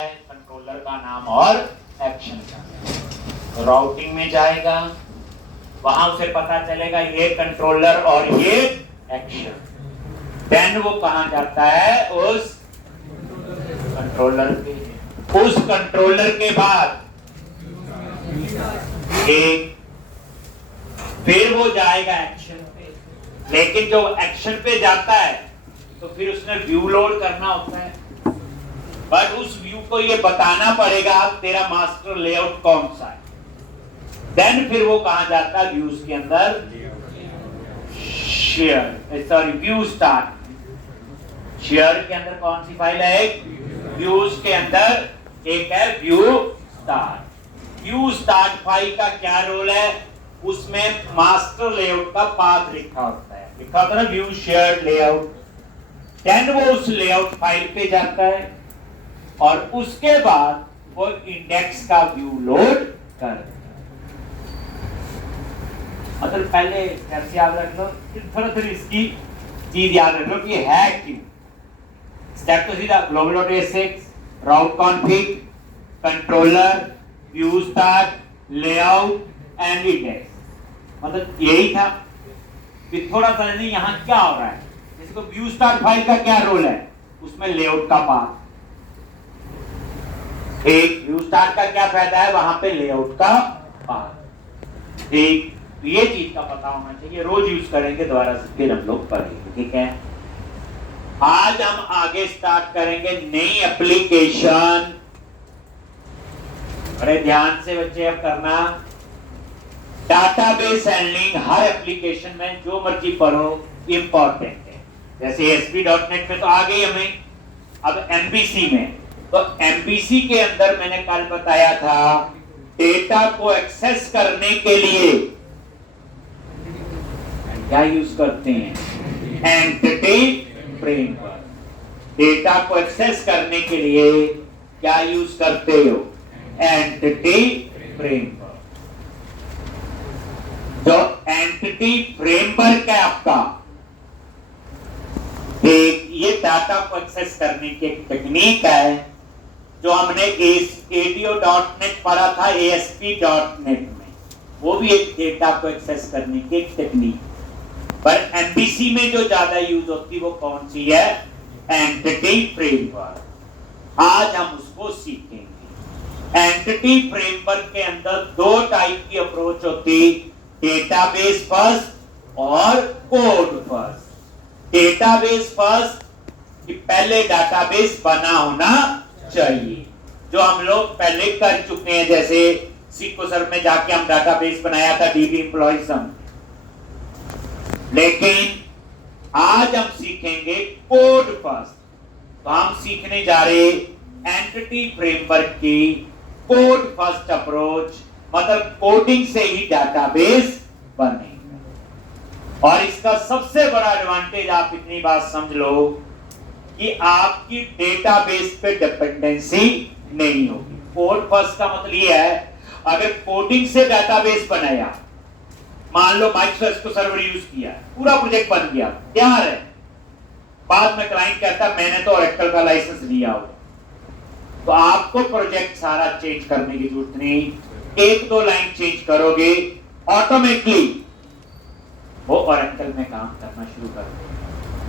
Controller का नाम और एक्शन का। राउटिंग में जाएगा, वहां उसे पता चलेगा ये कंट्रोलर और ये एक्शन। देन वो कहां जाता है, उस कंट्रोलर पे। उस कंट्रोलर के बाद एक, फिर वो जाएगा एक्शन पे। लेकिन जो एक्शन पे जाता है तो फिर उसने व्यू लोड करना होता है, बट उस व्यू को ये बताना पड़ेगा तेरा मास्टर लेआउट कौन सा है। देन फिर वो कहां जाता है, व्यूज के अंदर share, sorry view start. Share के अंदर कौन सी फाइल है, एक व्यूज के अंदर एक है view start. View start file का क्या रोल है, उसमें मास्टर लेआउट का पाथ लिखा होता है, लिखा होता है व्यू शेयर लेआउट। देन वो उस लेआउट फाइल पे जाता है और उसके बाद वो इंडेक्स का व्यू लोड कर। मतलब पहले कैसे याद रख लो, थोड़ा थोड़ी इसकी चीज याद रख लो कि है क्यों। स्टेप तो सीधा global.sh, route config, controller, view start, layout and index, मतलब यही था। फिर थोड़ा सा नहीं यहाँ क्या हो रहा है, जैसे को व्यू स्टार्ट फाइल का क्या रोल है, उसमें लेआउट का पाथ। एक व्यू स्टार्ट का क्या फायदा है, वहां पे लेआउट का पाथ। ठीक, ये चीज का पता होना चाहिए, रोज यूज करेंगे, दोबारा से फिर हम लोग पढ़ेंगे। ठीक है, आज हम आगे स्टार्ट करेंगे नई एप्लीकेशन। बड़े ध्यान से बच्चे अब करना, डाटाबेस हैंडलिंग हर एप्लीकेशन में जो मर्जी पढ़ो इंपॉर्टेंट है। जैसे ASP.NET में तो आ गई हमें, अब MVC में, तो MVC के अंदर मैंने कल बताया था डेटा को एक्सेस करने के लिए क्या यूज करते हैं, एंटिटी फ्रेमवर्क। डेटा को एक्सेस करने के लिए क्या यूज करते हो, एंटिटी फ्रेमवर्क। जो एंटिटी फ्रेमवर्क है आपका, एक ये डाटा को एक्सेस करने की एक टेक्निक है जो हमने ADO.NET पढ़ा था ASP.NET में, वो भी एक डेटा को एक्सेस करने की एक टेक्निक। पर MVC में जो ज्यादा यूज होती है वो कौन सी है, एंटिटी फ्रेमवर्क। आज हम उसको सीखेंगे। एंटिटी फ्रेमवर्क के अंदर दो टाइप की अप्रोच होती, डेटाबेस फर्स्ट और कोड फर्स्ट। डेटाबेस फर्स्ट कि पहले डाटाबेस बना होना चाहिए, जो हम लोग पहले कर चुके हैं। जैसे SQL सर्वर में जाके हम डाटाबेस बनाया था DB एम्प्लॉय सम। लेकिन आज हम सीखेंगे कोड फर्स्ट। तो हम सीखने जा रहे एंटिटी फ्रेमवर्क की कोड फर्स्ट अप्रोच, मतलब कोडिंग से ही डाटाबेस बनेगा। और इसका सबसे बड़ा एडवांटेज आप इतनी बात समझ लो कि आपकी डेटाबेस पे डिपेंडेंसी नहीं होगी। कोड फर्स्ट का मतलब ये है, अगर कोडिंग से डेटाबेस बनाया, मान लो माइक्रोसॉफ्ट सर्वर यूज किया, पूरा प्रोजेक्ट बन गया, तैयार है, बाद में क्लाइंट कहता है मैंने तो ऑरेकल का लाइसेंस लिया हो, तो आपको प्रोजेक्ट सारा चेंज करने की जरूरत नहीं। एक दो लाइन चेंज करोगे, ऑटोमेटिकली वो ऑरेकल में काम करना शुरू कर देगा।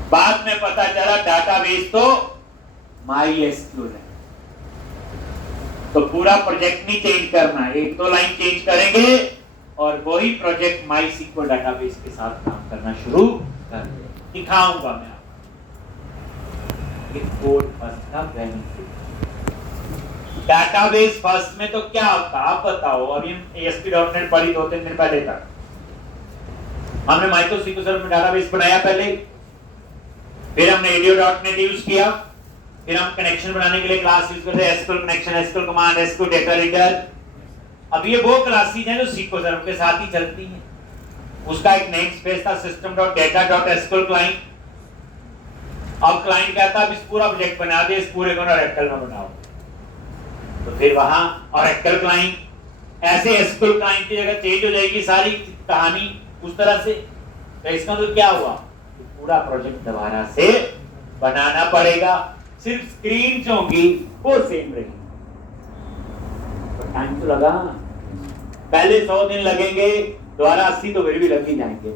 बाद में पता चला डाटाबेस तो MySQL है, तो पूरा प्रोजेक्ट नहीं चेंज करना, एक दो लाइन चेंज करेंगे और वही प्रोजेक्ट MySQL डाटाबेस के साथ काम करना शुरू कर देगा। दिखाऊंगा मैं आपको कोड फर्स्ट का बेनिफिट। डाटाबेस फर्स्ट में तो क्या होता है आप बताओ। और ये ASP.NET पढ़ी 2-3 दिन पहले तक हमने माइक्रोसॉफ्ट सर्वर में डाटाबेस बनाया पहले, फिर हमने ADO.NET यूज किया, फिर हम कनेक्शन बनाने के लिए क्लास यूज करते हैं SQL connection, SQL command, SQL data reader. अब ये वो क्लासेस हैं जो SQL सर्वर के साथ ही चलती हैं। उसका एक नेम स्पेस था system.data.sql क्लाइंट। अब क्लाइंट कहता है इस पूरा प्रोजेक्ट बना दे, इस पूरे को ऑरेकल में बनाओ, तो फिर वहां ऑरेकल क्लाइंट, ऐसे SQL क्लाइंट की जगह चेंज हो जाएगी सारी कहानी उस तरह से। तो इसका मतलब क्या हुआ, पूरा प्रोजेक्ट दोबारा से बनाना पड़ेगा। सिर्फ स्क्रीन जो होंगी वो सेम रहेगी। तो टाइम तो लगा, पहले 100 दिन लगेंगे, दोबारा 80 तो फिर भी लग ही जाएंगे।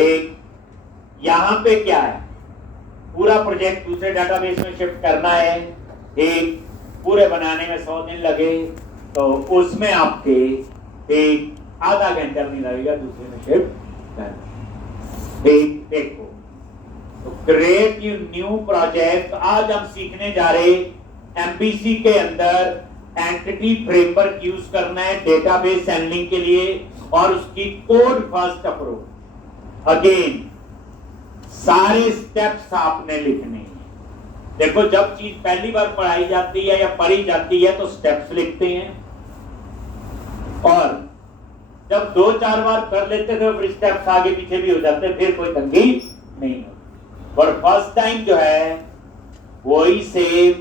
एक यहां पे क्या है, पूरा प्रोजेक्ट दूसरे डाटाबेस में शिफ्ट करना है, एक पूरे बनाने में 100 दिन लगे तो उसमें आपके एक आधा घंटा नहीं लगेगा दूसरे में शिफ्ट करना। एक देखो, तो क्रिएट न्यू प्रोजेक्ट, आज हम सीखने जा रहे एमबीसी के अंदर एंटिटी फ्रेमवर्क यूज करना है डेटाबेस हैंडलिंग के लिए, और उसकी कोड फर्स्ट अप्रोच। अगेन सारे स्टेप्स आपने लिखने हैं। देखो, जब चीज पहली बार पढ़ाई जाती है या पढ़ी जाती है तो स्टेप्स लिखते हैं, और जब 2-4 बार कर लेते थे फिर स्टेप्स आगे पीछे भी हो जाते, फिर कोई तंगी नहीं होती। और फर्स्ट टाइम जो है वही सेम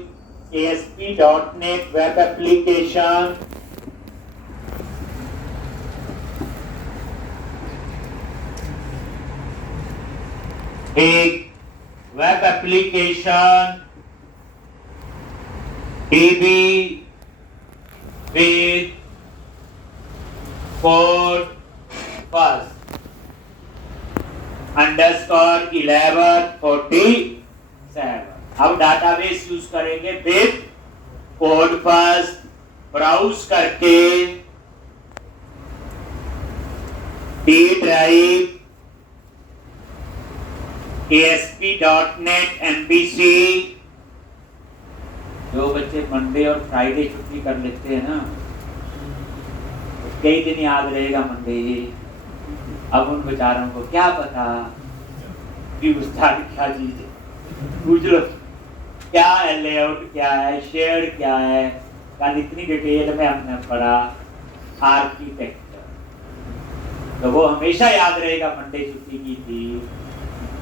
ASP.NET वेब एप्लीकेशन, एक web application DB with code first _1147। अब डाटाबेस यूज करेंगे विद कोड फर्स्ट, ब्राउज करके D ड्राइव ASP.NET MVC। जो बच्चे मंडे और फ्राइडे छुट्टी कर लेते हैं ना, कई दिन याद रहेगा मंडे। अब उन बेचारों को क्या पता कि उसका क्या चीज है, पूछ लो क्या है, लेआउट क्या है, शेड क्या है, कल इतनी डिटेल में हमने पढ़ा आर्किटेक्चर, तो वो हमेशा याद रहेगा मंडे छुट्टी की थी।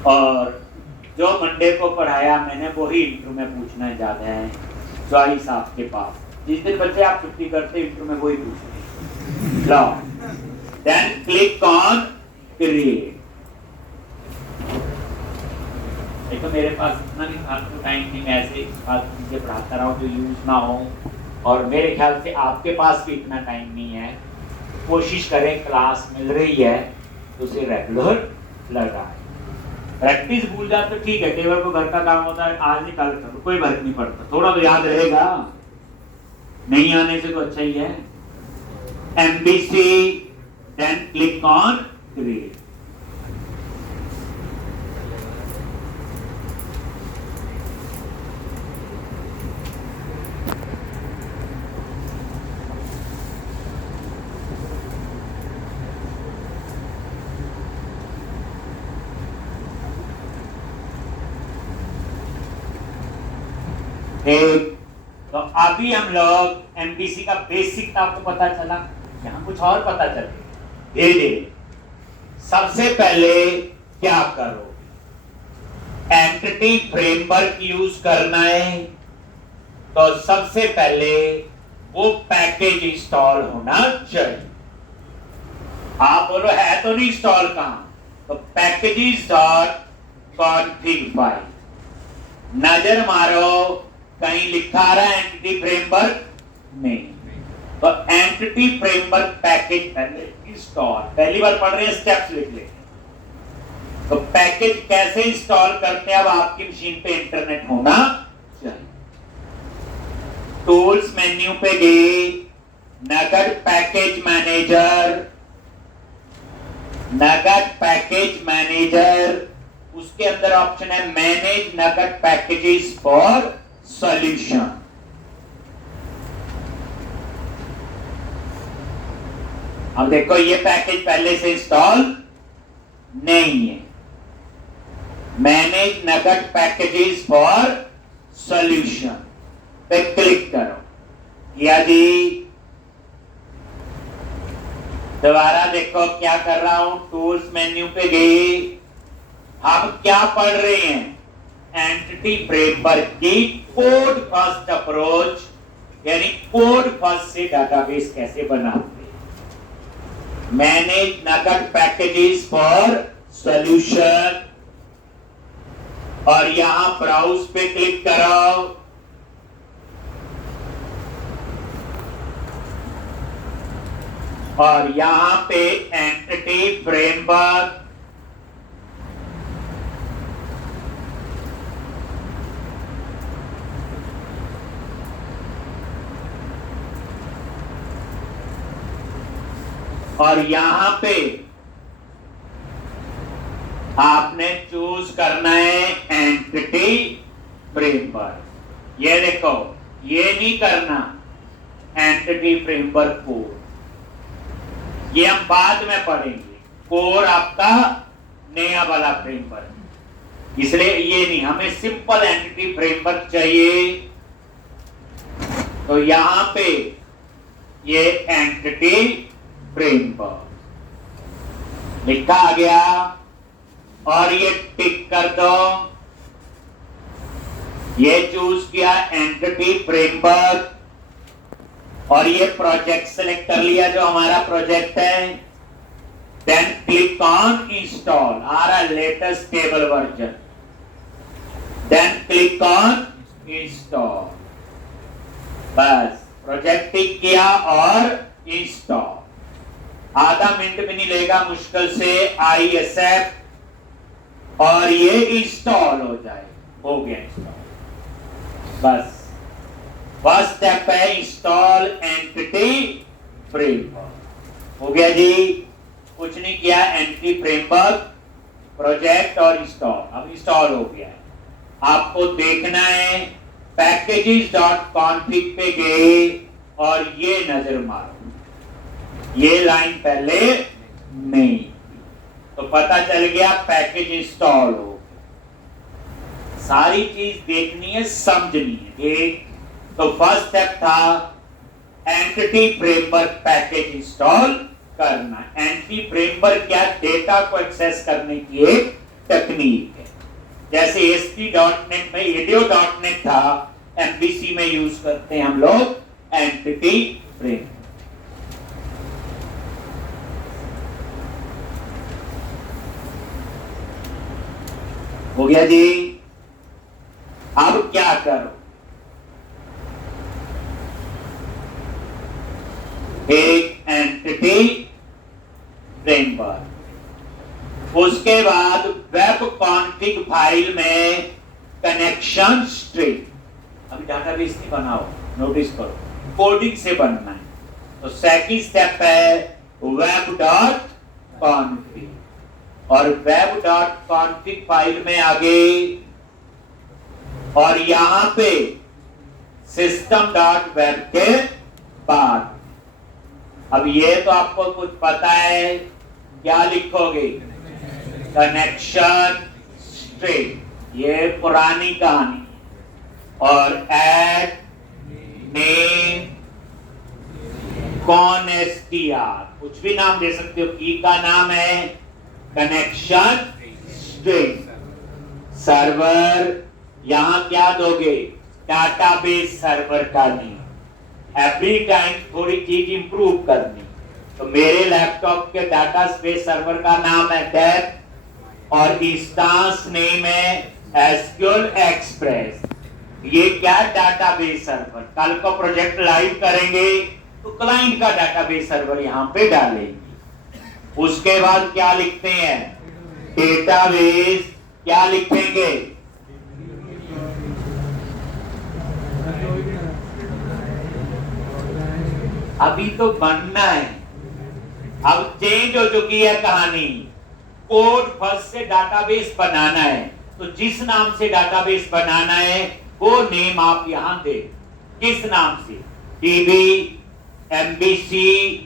और जो मंडे को पढ़ाया मैंने वही इंटरव्यू में पूछना ज्यादा है, चॉइस आपके पास। जिस दिन बच्चे आप छुट्टी करते इंटरव्यू में वही पूछते। लो देन क्लिक ऑन क्रिएट। देखो मेरे पास इतना भी फालतू टाइम नहीं, मैं ऐसे फालतू चीजें पढ़ाता रहा हूँ जो यूज ना हो, और मेरे ख्याल से आपके पास भी इतना टाइम नहीं है। कोशिश करें, क्लास मिल रही है तो उसे रेगुलर लगाएं। प्रैक्टिस भूल जाए तो ठीक है, टेबल को घर का काम होता है, आज नहीं कल करो, कोई फर्क नहीं पड़ता, थोड़ा तो याद रहेगा, नहीं आने से तो अच्छा ही है। MVC then click on create. तो अभी हम लोग एमबीसी का बेसिक आपको पता चला, यहाँ कुछ और पता चले धीरे। सबसे पहले क्या करो, एंटिटी फ्रेमवर्क यूज करना है, तो सबसे पहले वो पैकेज इंस्टॉल होना चाहिए। आप बोलो है तो नहीं इंस्टॉल कहां, तो packages.config फाइल नजर मारो, कहीं लिखा रहा है एंटिटी फ्रेमवर्क? नहीं। तो एंटिटी फ्रेमवर्क पैकेज पहले इंस्टॉल, पहली बार पढ़ रहे हैं स्टेप्स लिख लेंगे। तो पैकेज कैसे इंस्टॉल करते हैं, अब आपकी मशीन पे इंटरनेट होना चाहिए। टूल्स मेन्यू पे गए, नगद पैकेज मैनेजर, नगद पैकेज मैनेजर, उसके अंदर ऑप्शन है मैनेज नगद पैकेजेस फॉर सॉल्यूशन। अब देखो ये पैकेज पहले से इंस्टॉल नहीं है। मैनेज नगद पैकेजेस फॉर सॉल्यूशन पे क्लिक करो, किया जी। दोबारा देखो क्या कर रहा हूं, टूल्स मेन्यू पे गए, हम क्या पढ़ रहे हैं, एंटिटी फ्रेमवर्क की कोड फर्स्ट अप्रोच, यानी कोड फर्स्ट से डाटाबेस कैसे बनाते हैं। मैनेज नगद पैकेजेस फॉर सॉल्यूशन, और यहां ब्राउज पे क्लिक करो। और यहां पे एंटिटी फ्रेमवर्क, और यहां पे आपने चूज करना है एंटिटी फ्रेमवर्क। ये देखो, ये नहीं करना एंटिटी फ्रेमवर्क कोर, ये हम बाद में पढ़ेंगे। कोर आपका नया वाला फ्रेमवर्क, इसलिए ये नहीं, हमें सिंपल एंटिटी फ्रेमवर्क चाहिए। तो यहां पे ये एंटिटी फ्रेमवर्क लिखा आ गया और ये टिक कर दो। ये चूज किया एंटिटी फ्रेमवर्क और ये प्रोजेक्ट सेलेक्ट कर लिया जो हमारा प्रोजेक्ट है। Then click on install or latest stable version. Then click on install. बस प्रोजेक्ट टिक किया और इंस्टॉल। आधा मिनट भी नहीं लेगा मुश्किल से, आई एक्सेप्ट और ये इंस्टॉल हो जाए। हो गया इंस्टॉल। बस फर्स्ट स्टेप है इंस्टॉल एंटिटी फ्रेमवर्क। हो गया जी, कुछ नहीं किया, एंटिटी फ्रेमवर्क प्रोजेक्ट और इंस्टॉल। अब इंस्टॉल हो गया। आपको देखना है packages.config पे गए और ये नजर मारो, ये लाइन पहले नहीं, तो पता चल गया पैकेज इंस्टॉल हो। सारी चीज देखनी है, समझनी है। एक तो फर्स्ट स्टेप था एंटिटी फ्रेमवर्क पैकेज इंस्टॉल करना। एंटिटी फ्रेमवर्क क्या, डेटा को एक्सेस करने की एक टेक्निक है। जैसे ASP.NET में ADO.NET था, MVC में यूज करते हैं हम लोग एंटिटी फ्रेमवर्क। हो गया जी। अब क्या करो, एक एंटिटी फ्रेमवर्क, उसके बाद वेब कॉन्फ़िग फाइल में कनेक्शन स्ट्रिंग। अभी डाटाबेस नहीं बनाओ, नोटिस करो, कोडिंग से बनना है। तो सेकंड स्टेप है वेब डॉट कॉन्फ़िग और वेब डॉट कॉन्फ़िग फाइल में आगे और यहां पे सिस्टम डॉट वेब के बाद। अब ये तो आपको कुछ पता है, क्या लिखोगे, कनेक्शन स्ट्रिंग, ये पुरानी कहानी। और ऐड नेम कॉनएसटीआर, कुछ भी नाम दे सकते हो, की का नाम है कनेक्शन स्ट्रिंग। सर्वर, यहां क्या दोगे, डाटाबेस सर्वर का नेम। एवरी टाइम थोड़ी चीज इंप्रूव करनी। तो मेरे लैपटॉप के डाटाबेस सर्वर का नाम है डेप और इंस्टेंस नेम है एसक्यूएल एक्सप्रेस। ये क्या, डाटाबेस सर्वर। कल को प्रोजेक्ट लाइव करेंगे तो क्लाइंट का डाटाबेस सर्वर यहां पे डालेंगे। उसके बाद क्या लिखते हैं, डेटाबेस, क्या लिखेंगे, अभी तो बनना है। अब चेंज हो चुकी है कहानी, कोड फर्स्ट से डाटाबेस बनाना है। तो जिस नाम से डाटाबेस बनाना है वो नेम आप यहां दे। किस नाम से, dB MBC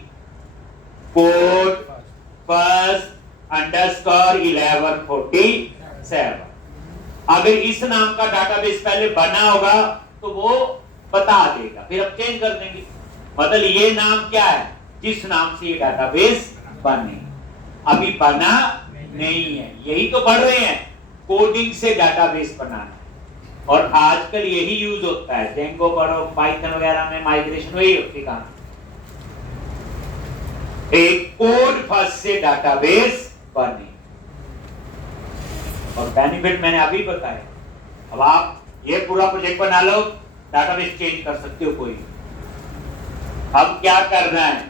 code first underscore 1147। अगर इस नाम का डाटाबेस पहले बना होगा तो वो बता देगा, फिर अब चेंज कर देंगे। मतलब ये नाम क्या है, जिस नाम से ये डाटाबेस बने। अभी बना नहीं है, यही तो पढ़ रहे हैं, कोडिंग से डाटाबेस बनाना। और आजकल यही यूज होता है, जेंगो पढ़ो, पाइथन वगैरह में माइग्रेशन वही होती है। एक कोड फर्स्ट से डाटाबेस बने। और बेनिफिट मैंने अभी बताया। अब आप ये पूरा प्रोजेक्ट बना लो, डाटाबेस चेंज कर सकते हो कोई। अब क्या करना है,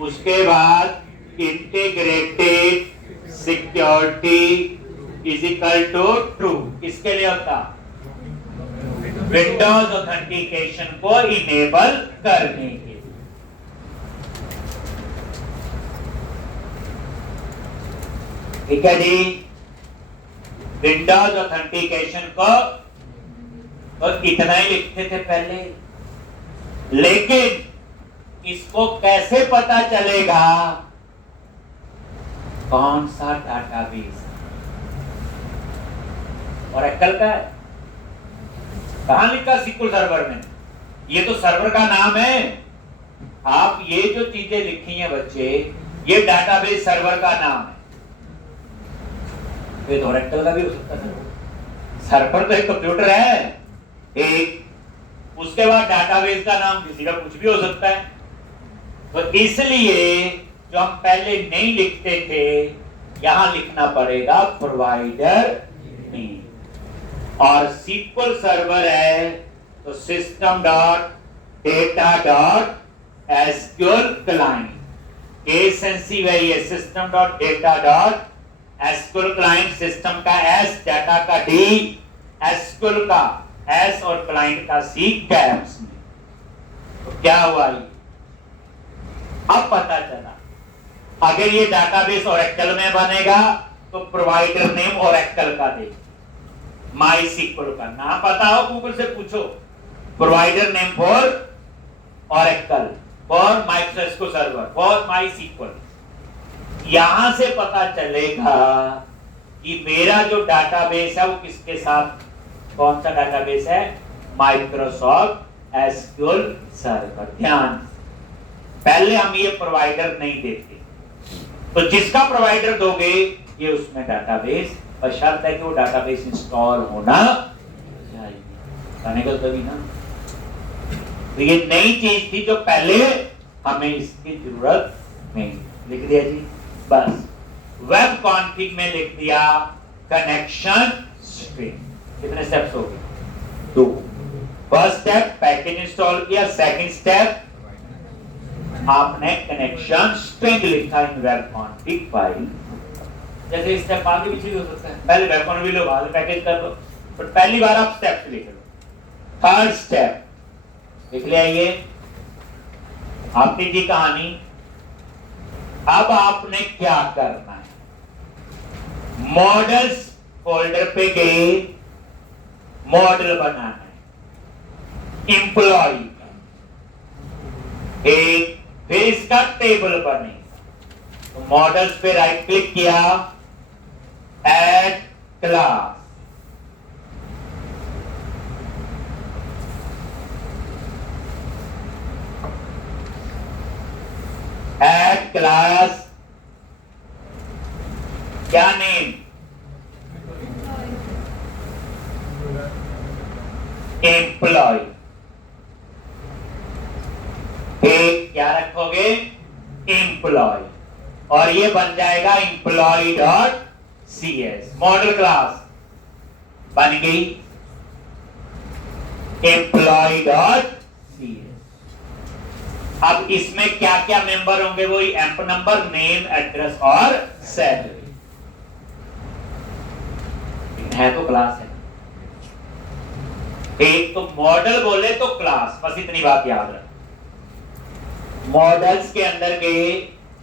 उसके बाद integrated security is equal to true. किसके लिए होता? विंडोज ऑथेंटिकेशन को इनेबल करने के। ठीक है जी, विंडोज ऑथेंटिकेशन को तो इतना ही लिखते थे पहले, लेकिन इसको कैसे पता चलेगा कौन सा डाटाबेस ओरेकल का है? कहां लिखा SQL सर्वर में? ये तो सर्वर का नाम है। आप ये जो चीजें लिखी हैं बच्चे, ये डाटाबेस सर्वर का नाम है। तो ओरेकल का भी हो सकता है। सर्वर तो एक कंप्यूटर है एक, उसके बाद डाटाबेस का नाम किसी का कुछ भी हो सकता है। तो इसलिए जो हम पहले नहीं लिखते थे, यहां लिखना पड़ेगा प्रोवाइडर नेम। और SQL सर्वर है तो system dot data dot SQL client. Case sensitive है ये, system dot data dot SQL client. System का एस, डाटा का डी, एसक्यूएल का एस और क्लाइंट का सी कैप्स में। तो क्या हुआ ये? अब पता चला, अगर ये डाटाबेस ओरेकल में बनेगा तो प्रोवाइडर नेम ओरेकल का दे। MySQL का नाम पता हो, गूगल से पूछो, provider name for Oracle, for Microsoft server, for MySQL। यहां से पता चलेगा कि मेरा जो डाटाबेस है वो किसके साथ, कौन सा डाटाबेस है? Microsoft SQL server. ध्यान, पहले हम ये प्रोवाइडर नहीं देते, तो जिसका प्रोवाइडर दोगे ये उसमें डाटाबेस, बशर्ते है कि वो डाटाबेस इंस्टॉल होना चाहिए। कहने का तभी ना, तो ये नई चीज थी जो पहले हमें इसकी जरूरत नहीं। लिख दिया जी, बस। वेब कॉन्फ़िग में लिख दिया कनेक्शन स्ट्रिंग। कितने स्टेप्स हो गए? 2। फर्स्ट स्टेप पैकेज इंस्टॉल किया, सेकंड स्टेप आपने कनेक्शन स्ट्रिंग लिखा इन वेब कॉन्फ़िग फाइल। जैसे स्टेप आगे पीछे भी हो सकता है, पहले वेब कॉन्फ़िग भी लो, बाद में पैकेज कर लो, पर पहली बार आप स्टेप्स लिख लो। थर्ड स्टेप लिख लिया ये आपकी जी कहानी। अब आपने क्या करना है, मॉडल्स फोल्डर पे गए, मॉडल बनाना है एम्प्लॉय का एक, फिर इसका टेबल बने। तो मॉडल्स पे राइट क्लिक किया, ऐड क्लास, ऐड क्लास, क्या नेम? एम्प्लॉय। एक क्या रखोगे? एम्प्लॉय। और ये बन जाएगा employ dot CS। Model class बन गई एम्प्लॉय डॉट CS। अब इसमें क्या क्या मेंबर होंगे? वही एम्प नंबर, नेम, एड्रेस और सैलरी है। तो क्लास है एक, तो मॉडल बोले तो क्लास, बस इतनी बात याद रख। मॉडल्स के अंदर गए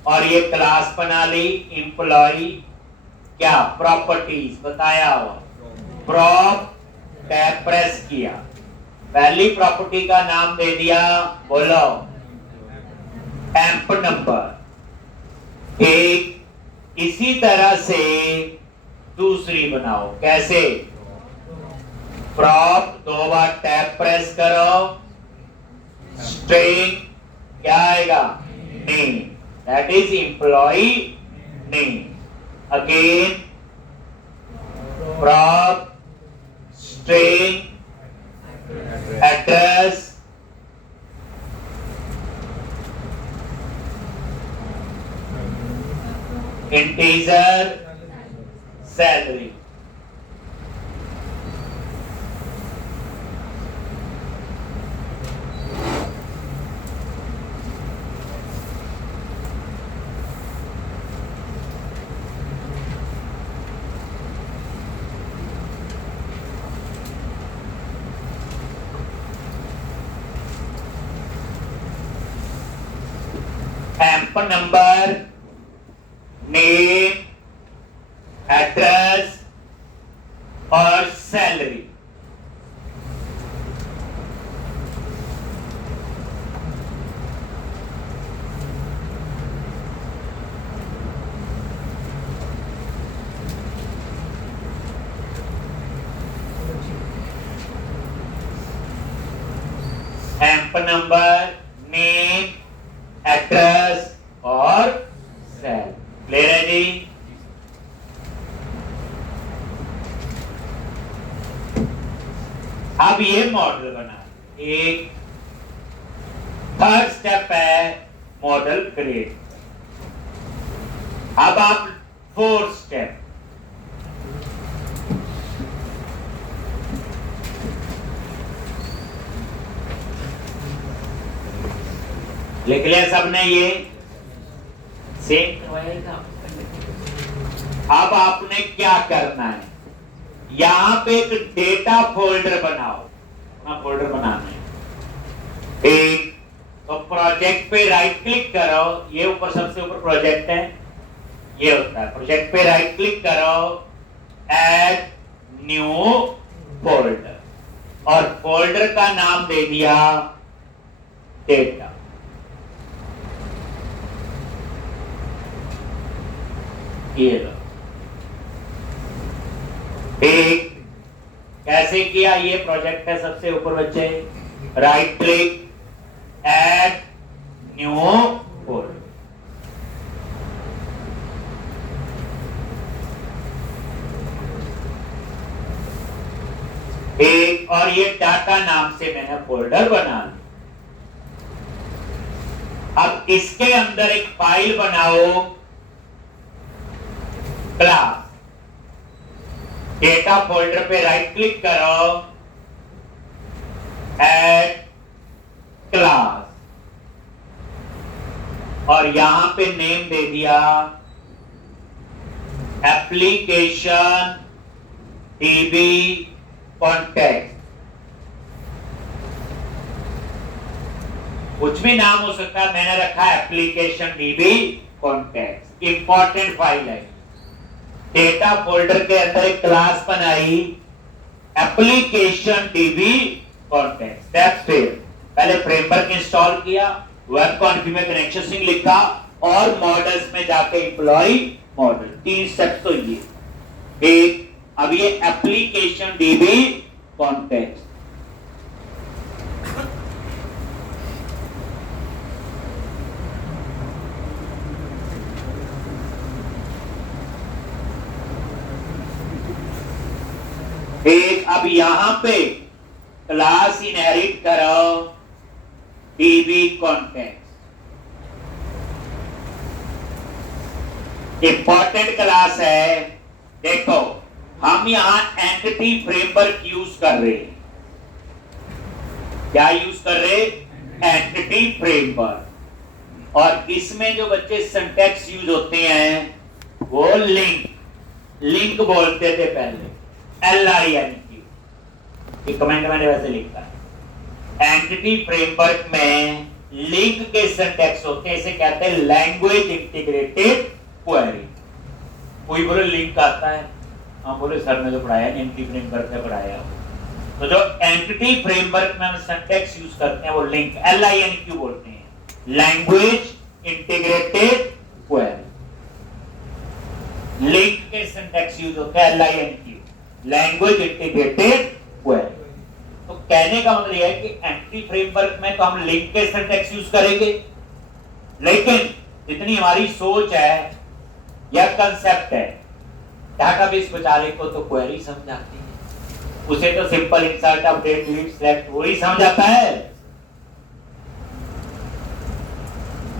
और ये क्लास बना ली एम्प्लॉय। क्या प्रॉपर्टीज बताया हुआ, प्रॉप टैब प्रेस किया, पहली प्रॉपर्टी का नाम दे दिया, बोलो एम्प नंबर। एक इसी तरह से दूसरी बनाओ, कैसे? प्रॉप, 2 बार टैब प्रेस करो, स्ट्रिंग क्या आएगा? Name, that is employ name. Again prop, string, address, integer, salary. Number, name, address और salary. Emp number, name, address और सेल। क्लियर है जी? अब ये मॉडल बना, एक थर्ड स्टेप है मॉडल क्रिएट। अब आप फोर्थ स्टेप, लिख लिया सबने ये सेम करवाएगा। अब आपने क्या करना है, यहां पे एक डेटा फोल्डर बनाओ, अपना फोल्डर बनाना है। एक तो प्रोजेक्ट पे राइट क्लिक करो, ये ऊपर सबसे ऊपर प्रोजेक्ट है, ये होता है। प्रोजेक्ट पे राइट क्लिक करो, ऐड न्यू फोल्डर, और फोल्डर का नाम दे दिया डेटा। ये लो, एक कैसे किया, ये प्रोजेक्ट है सबसे ऊपर बच्चे, right click, add new folder. एक और ये डाटा नाम से मैंने फोल्डर बना लिया। अब इसके अंदर एक फाइल बनाओ, क्लास। डेटा फोल्डर पे राइट क्लिक करो, ऐड क्लास, और यहां पे नेम दे दिया एप्लीकेशन डीबी कॉन्टेक्ट। कुछ भी नाम हो सकता है, मैंने रखा application dB contact. Important file है। डेटा फोल्डर के अंदर एक क्लास बनाई, एप्लीकेशन डीबी कॉन्टेक्ट। स्टेप फिर पहले फ्रेमवर्क इंस्टॉल किया, वेब कॉन्फ़िग में कनेक्शन स्ट्रिंग लिखा, और मॉडल्स में जाके एम्प्लॉय मॉडल। 3 स्टेप तो ये। एक, अब ये एप्लीकेशन डीबी कॉन्टेक्ट, एक, अब यहां पे क्लास इनहेरिट करो डीबी कॉन्टेक्ट। इंपॉर्टेंट क्लास है। देखो, हम यहां एंटिटी फ्रेमवर्क यूज कर रहे हैं। क्या यूज कर रहे? Entity framework. और इसमें जो बच्चे सिंटैक्स यूज होते हैं वो लिंक बोलते थे पहले, LINQ। कमेंट मैंने वैसे लिखा है। एंटिटी फ्रेमवर्क में लिंक के सिंटैक्स होते हैं, इसे कहते हैं लैंग्वेज इंटीग्रेटेड क्वेरी। कोई बोले लिंक आता है, हम बोले सर ने तो पढ़ाया, एंटिटी फ्रेमवर्क में पढ़ाया। तो जो एंटिटी फ्रेमवर्क में हम सिंटैक्स यूज करते हैं वो लिंक, LINQ बोलते हैं, लैंग्वेज इंटीग्रेटेड क्वेरी। लिंक के सिंटैक्स यूज होते हैं LINQ, लैंग्वेज इंटीग्रेटेड क्वेरी। तो कहने का मतलब यह है कि एंटिटी फ्रेमवर्क में तो हम लिंक के सिंटैक्स यूज करेंगे, लेकिन जितनी हमारी सोच है या कंसेप्ट है, डाटाबेस बेचारे को तो क्वेरी समझ आती है, उसे तो simple insert, update, delete, select वही समझ आता है।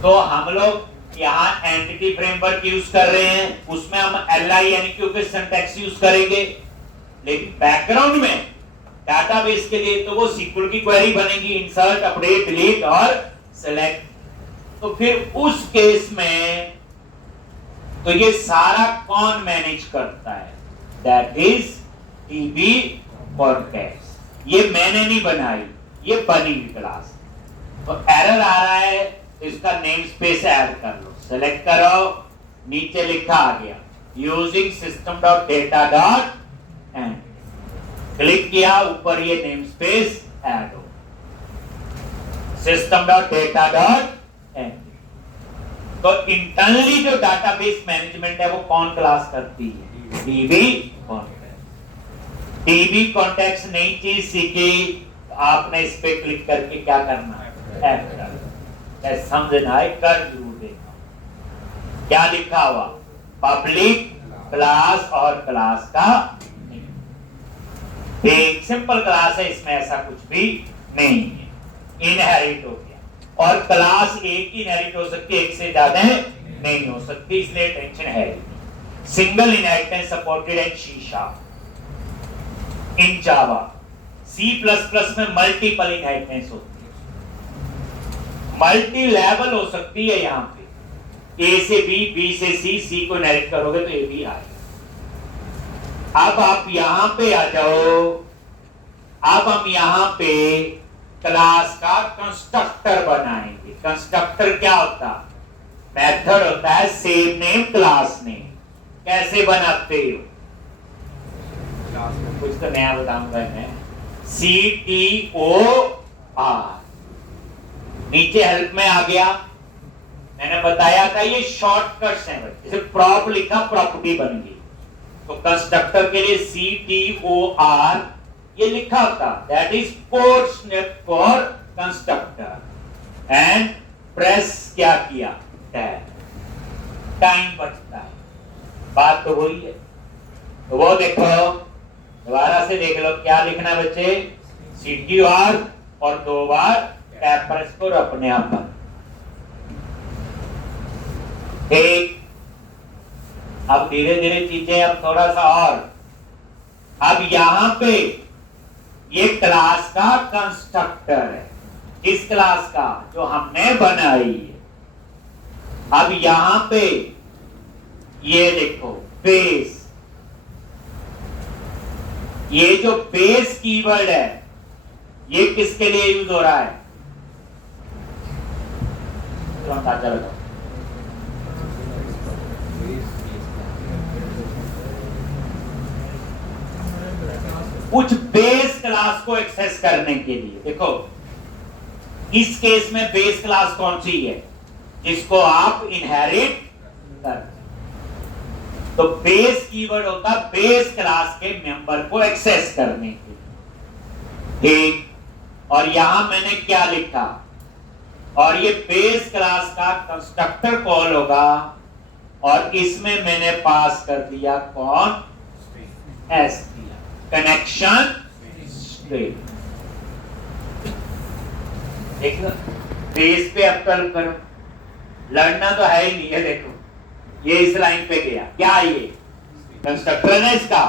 तो हम लोग यहाँ एंटिटी फ्रेमवर्क यूज कर रहे हैं, उसमें हम LINQ के सिंटैक्स यूज करेंगे, लेकिन बैकग्राउंड में डाटाबेस के लिए तो वो SQL की क्वेरी बनेगी, इंसर्ट, अपडेट, डिलीट और सिलेक्ट। तो फिर उस केस में तो ये सारा कौन मैनेज करता है? That is DB context. ये मैंने नहीं बनाई, ये बनी क्लास। तो एरर आ रहा है तो इसका नेम स्पेस ऐड कर लो, सेलेक्ट करो, नीचे लिखा आ गया using system dot data dot and, click किया, ऊपर ये नेम स्पेस ऐड हो, system dot data dot and. तो इंटरनली जो डाटाबेस मैनेजमेंट है वो कौन क्लास करती है? DB context. डीबी कॉन्टेक्स्ट नई चीज सीखी, आपने इस पे क्लिक करके क्या करना है? ऐड करना है। समझना है, कर जरूर देना। क्या लिखा हुआ? पब्लिक क्लास और क्लास का एक सिंपल क्लास है, इसमें ऐसा कुछ भी नहीं है, इनहेरिट हो गया। और क्लास एक ही इनहेरिट हो सकती है, एक से ज्यादा नहीं हो सकती, इसलिए टेंशन है। Single inheritance supported in C sharp, in Java. C++ में मल्टीपल इनहेरिटेंस होती है, मल्टी लेवल हो सकती है। यहाँ पे A से B, B से C को इनहेरिट करोगे तो A भी आएगा। अब आप यहां पे आ जाओ, अब हम यहां पे क्लास का कंस्ट्रक्टर बनाएंगे। कंस्ट्रक्टर क्या होता? मेथड होता है सेम नेम क्लास नेम। कैसे बनाते हो? कुछ तो नया बताऊंगा मैं। CTOR नीचे हेल्प में आ गया, मैंने बताया था ये शॉर्टकट्स हैं। जैसे प्रॉप लिखा, प्रॉपर्टी बन गई। तो कंस्ट्रक्टर के लिए CTOR ये लिखा था, that is code snip for constructor. And press क्या किया? टैब। टाइम बचता है, बात तो वही है। तो वो देखो, दोबारा से देख लो क्या लिखना है बच्चे? CTOR और 2 बार टैब प्रेस करो अपने आप पर। ठीक, अब धीरे धीरे चीजें अब थोड़ा सा और। अब यहां पे ये क्लास का कंस्ट्रक्टर है, किस क्लास का? जो हमने बनाई है। अब यहां पे ये देखो बेस, ये जो बेस कीवर्ड है ये किसके लिए यूज हो रहा है? बताओ। कुछ बेस क्लास को एक्सेस करने के लिए। देखो इस केस में बेस क्लास कौन सी है? जिसको आप इनहेरिट कर। तो बेस कीवर्ड होता बेस क्लास के मेंबर को एक्सेस करने के लिए। ठीक, और यहां मैंने क्या लिखा? और ये बेस क्लास का कंस्ट्रक्टर कॉल होगा, और इसमें मैंने पास कर दिया कौन? एस दिया, कनेक्शन स्ट्रिंग। देखो बेस पे अपकल करो, लड़ना तो है ही नहीं है। देखो ये इस लाइन पे गया, क्या ये कंस्ट्रक्टर है, इसका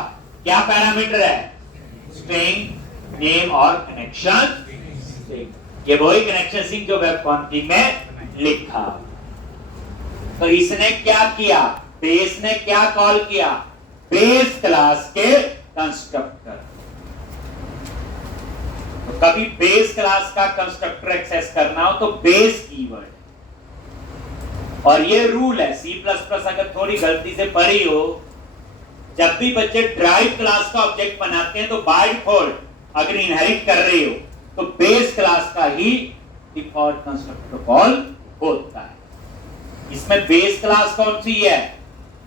क्या पैरामीटर है? स्ट्रिंग नेम और कनेक्शन स्ट्रिंग। ये वही कनेक्शन स्ट्रिंग जो वेब कॉन्फिग में लिखा। तो इसने क्या किया? बेस ने क्या कॉल किया? बेस क्लास के कंस्ट्रक्टर। तो कभी बेस क्लास का कंस्ट्रक्टर एक्सेस करना हो तो बेस कीवर्ड, और ये रूल है C++ अगर थोड़ी गलती से पढ़ी हो, जब भी बच्चे ड्राइव क्लास का ऑब्जेक्ट बनाते हैं तो बाय डिफॉल्ट अगर इनहेरिट कर रहे हो तो बेस क्लास का ही डिफॉल्ट कंस्ट्रक्टर कॉल होता है। इसमें बेस क्लास कौन सी है?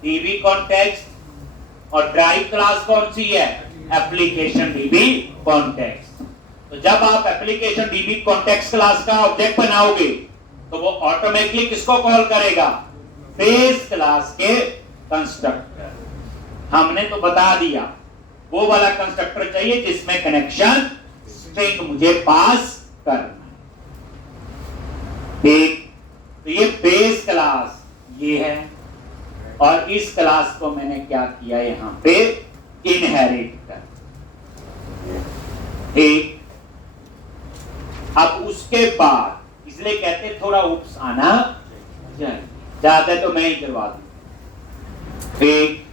DB context. और ड्राइव क्लास कौन सी है? Application DB context. तो जब आप एप्लीकेशन DB कॉन्टेक्स्ट क्लास का ऑब्जेक्ट बनाओगे तो वो ऑटोमेटिकली किसको कॉल करेगा? बेस क्लास के कंस्ट्रक्टर। हमने तो बता दिया वो वाला कंस्ट्रक्टर चाहिए जिसमें कनेक्शन स्ट्रिंग मुझे पास करना। ठीक, तो ये बेस क्लास ये है, और इस क्लास को मैंने क्या किया? यहां पे इनहेरिट कर। ठीक, अब उसके बाद इसलिए कहते हैं थोड़ा उप्स आना चाहिए, चाहते तो मैं ही करवा दूं। ठीक,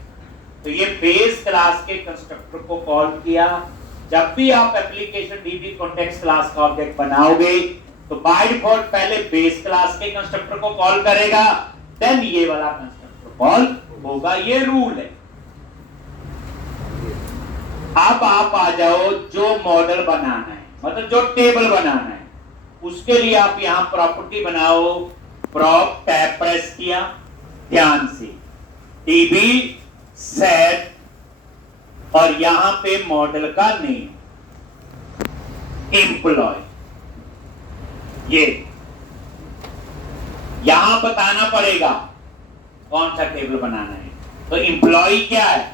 तो ये बेस क्लास के कंस्ट्रक्टर को कॉल किया। जब भी आप एप्लीकेशन DB कॉन्टेक्स्ट क्लास का ऑब्जेक्ट बनाओगे तो बाय डिफॉल्ट पहले बेस क्लास के कंस्ट्रक्टर को कॉल करेगा, देन ये वाला कंस्ट्रक्टर कॉल होगा, ये रूल है। अब आप आ जाओ, जो मॉडल बनाना है, मतलब जो टेबल बनाना है, उसके लिए आप यहां प्रॉपर्टी बनाओ, प्रॉप टैब प्रेस किया ध्यान से, डीबी सेट, और यहां पे मॉडल का नेम एम्प्लॉय, ये यहां बताना पड़ेगा कौन सा टेबल बनाना है। तो एम्प्लॉय क्या है?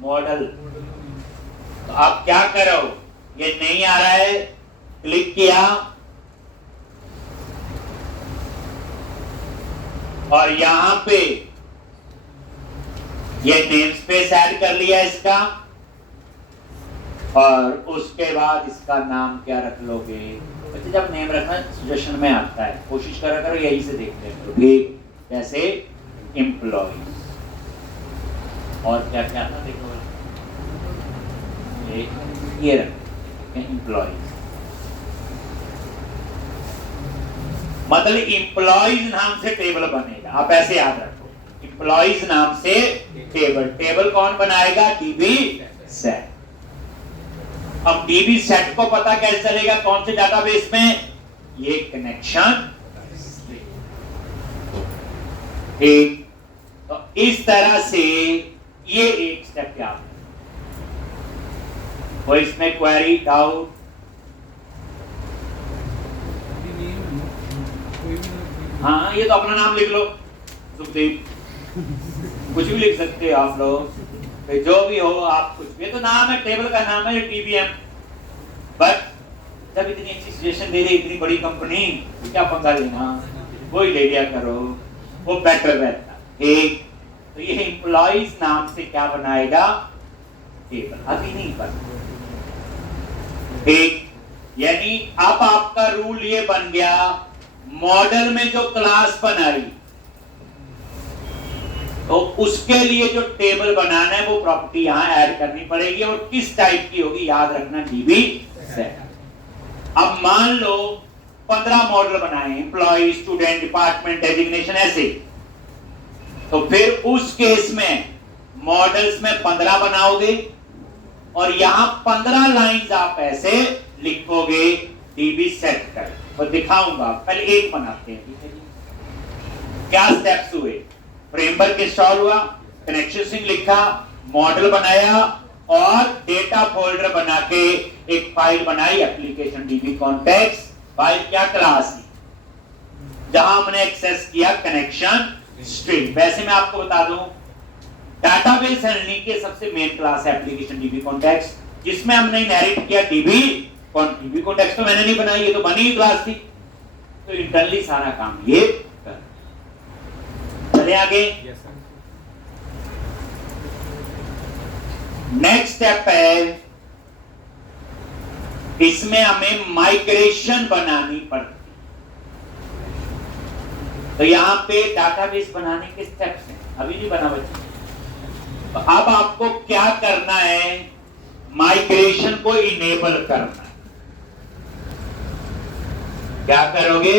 मॉडल। तो आप क्या करो, ये नहीं आ रहा है, क्लिक किया और यहां पे ये नेम स्पेस ऐड कर लिया इसका, और उसके बाद इसका नाम क्या रख लोगे? बच्चे जब नेम रखना सजेशन में आता है, कोशिश करा करो यही से देख लेते हो, ठीक? जैसे एम्प्लॉइज, और क्या क्या था देखो, ये रख एम्प्लॉइज, मतलब एम्प्लॉइज नाम से टेबल बनेगा। आप ऐसे याद रखो, एम्प्लॉइज नाम से टेबल। टेबल कौन बनाएगा? DB set. अब डीबी सेट को पता कैसे चलेगा कौन से डाटाबेस में? ये कनेक्शन, ठीक। तो इस तरह से ये एक स्टेप याद है। कोई इसमें क्वेरी, डाउट? हाँ, ये तो अपना नाम लिख लो, सुखदीप, कुछ भी लिख सकते हो आप लोग, जो भी हो आप कुछ, ये तो नाम है, टेबल का नाम है टीबीएम। बट जब इतनी अच्छी सजेशन दे रही इतनी बड़ी कंपनी, क्या पंगा लेना, वही ले लिया करो, वो बेटर रहता। ठीक, तो ये एम्प्लॉइज नाम से क्या बनाएगा? टेबल। अभी नहीं बना, ठीक। यानी अब आपका रूल ये बन गया, मॉडल में जो क्लास बनाई तो उसके लिए जो टेबल बनाना है वो प्रॉपर्टी यहां ऐड करनी पड़ेगी, और किस टाइप की होगी याद रखना, डीबी सेट। अब मान लो 15 मॉडल बनाए, एम्प्लॉय, स्टूडेंट, डिपार्टमेंट, डेजिग्नेशन, ऐसे, तो फिर उस केस में मॉडल्स में 15 बनाओगे और यहां 15 लाइंस आप ऐसे लिखोगे डीबी सेट कर। तो दिखाऊंगा, पहले एक बनाते हैं। क्या स्टेप्स हुए? फ्रेमवर्क इंस्टॉल हुआ, कनेक्शन स्ट्रिंग लिखा, मॉडल बनाया और डेटा फोल्डर बना के एक फाइल बनाई, एप्लीकेशन डीबी कॉन्टेक्स्ट फाइल, क्या क्लास है, जहां हमने एक्सेस किया कनेक्शन स्ट्रिंग। वैसे मैं आपको बता दूं, डाटाबेस हैंडलिंग के सबसे मेन क्लास है एप्लीकेशन डीबी कॉन्टेक्स्ट, जिसमें हमने इनहेरिट किया डीबी कॉन्टेक्स्ट। तो मैंने नहीं बनाई, ये तो बनी ही क्लास थी, तो इंटरनली सारा काम ये कर। चले आगे। नेक्स्ट स्टेप है, इसमें हमें माइग्रेशन बनानी पड़ती। तो यहां पे डाटाबेस बनाने के स्टेप्स हैं, अभी नहीं बना बच्चे। तो अब आपको क्या करना है? माइग्रेशन को इनेबल करना है। क्या करोगे?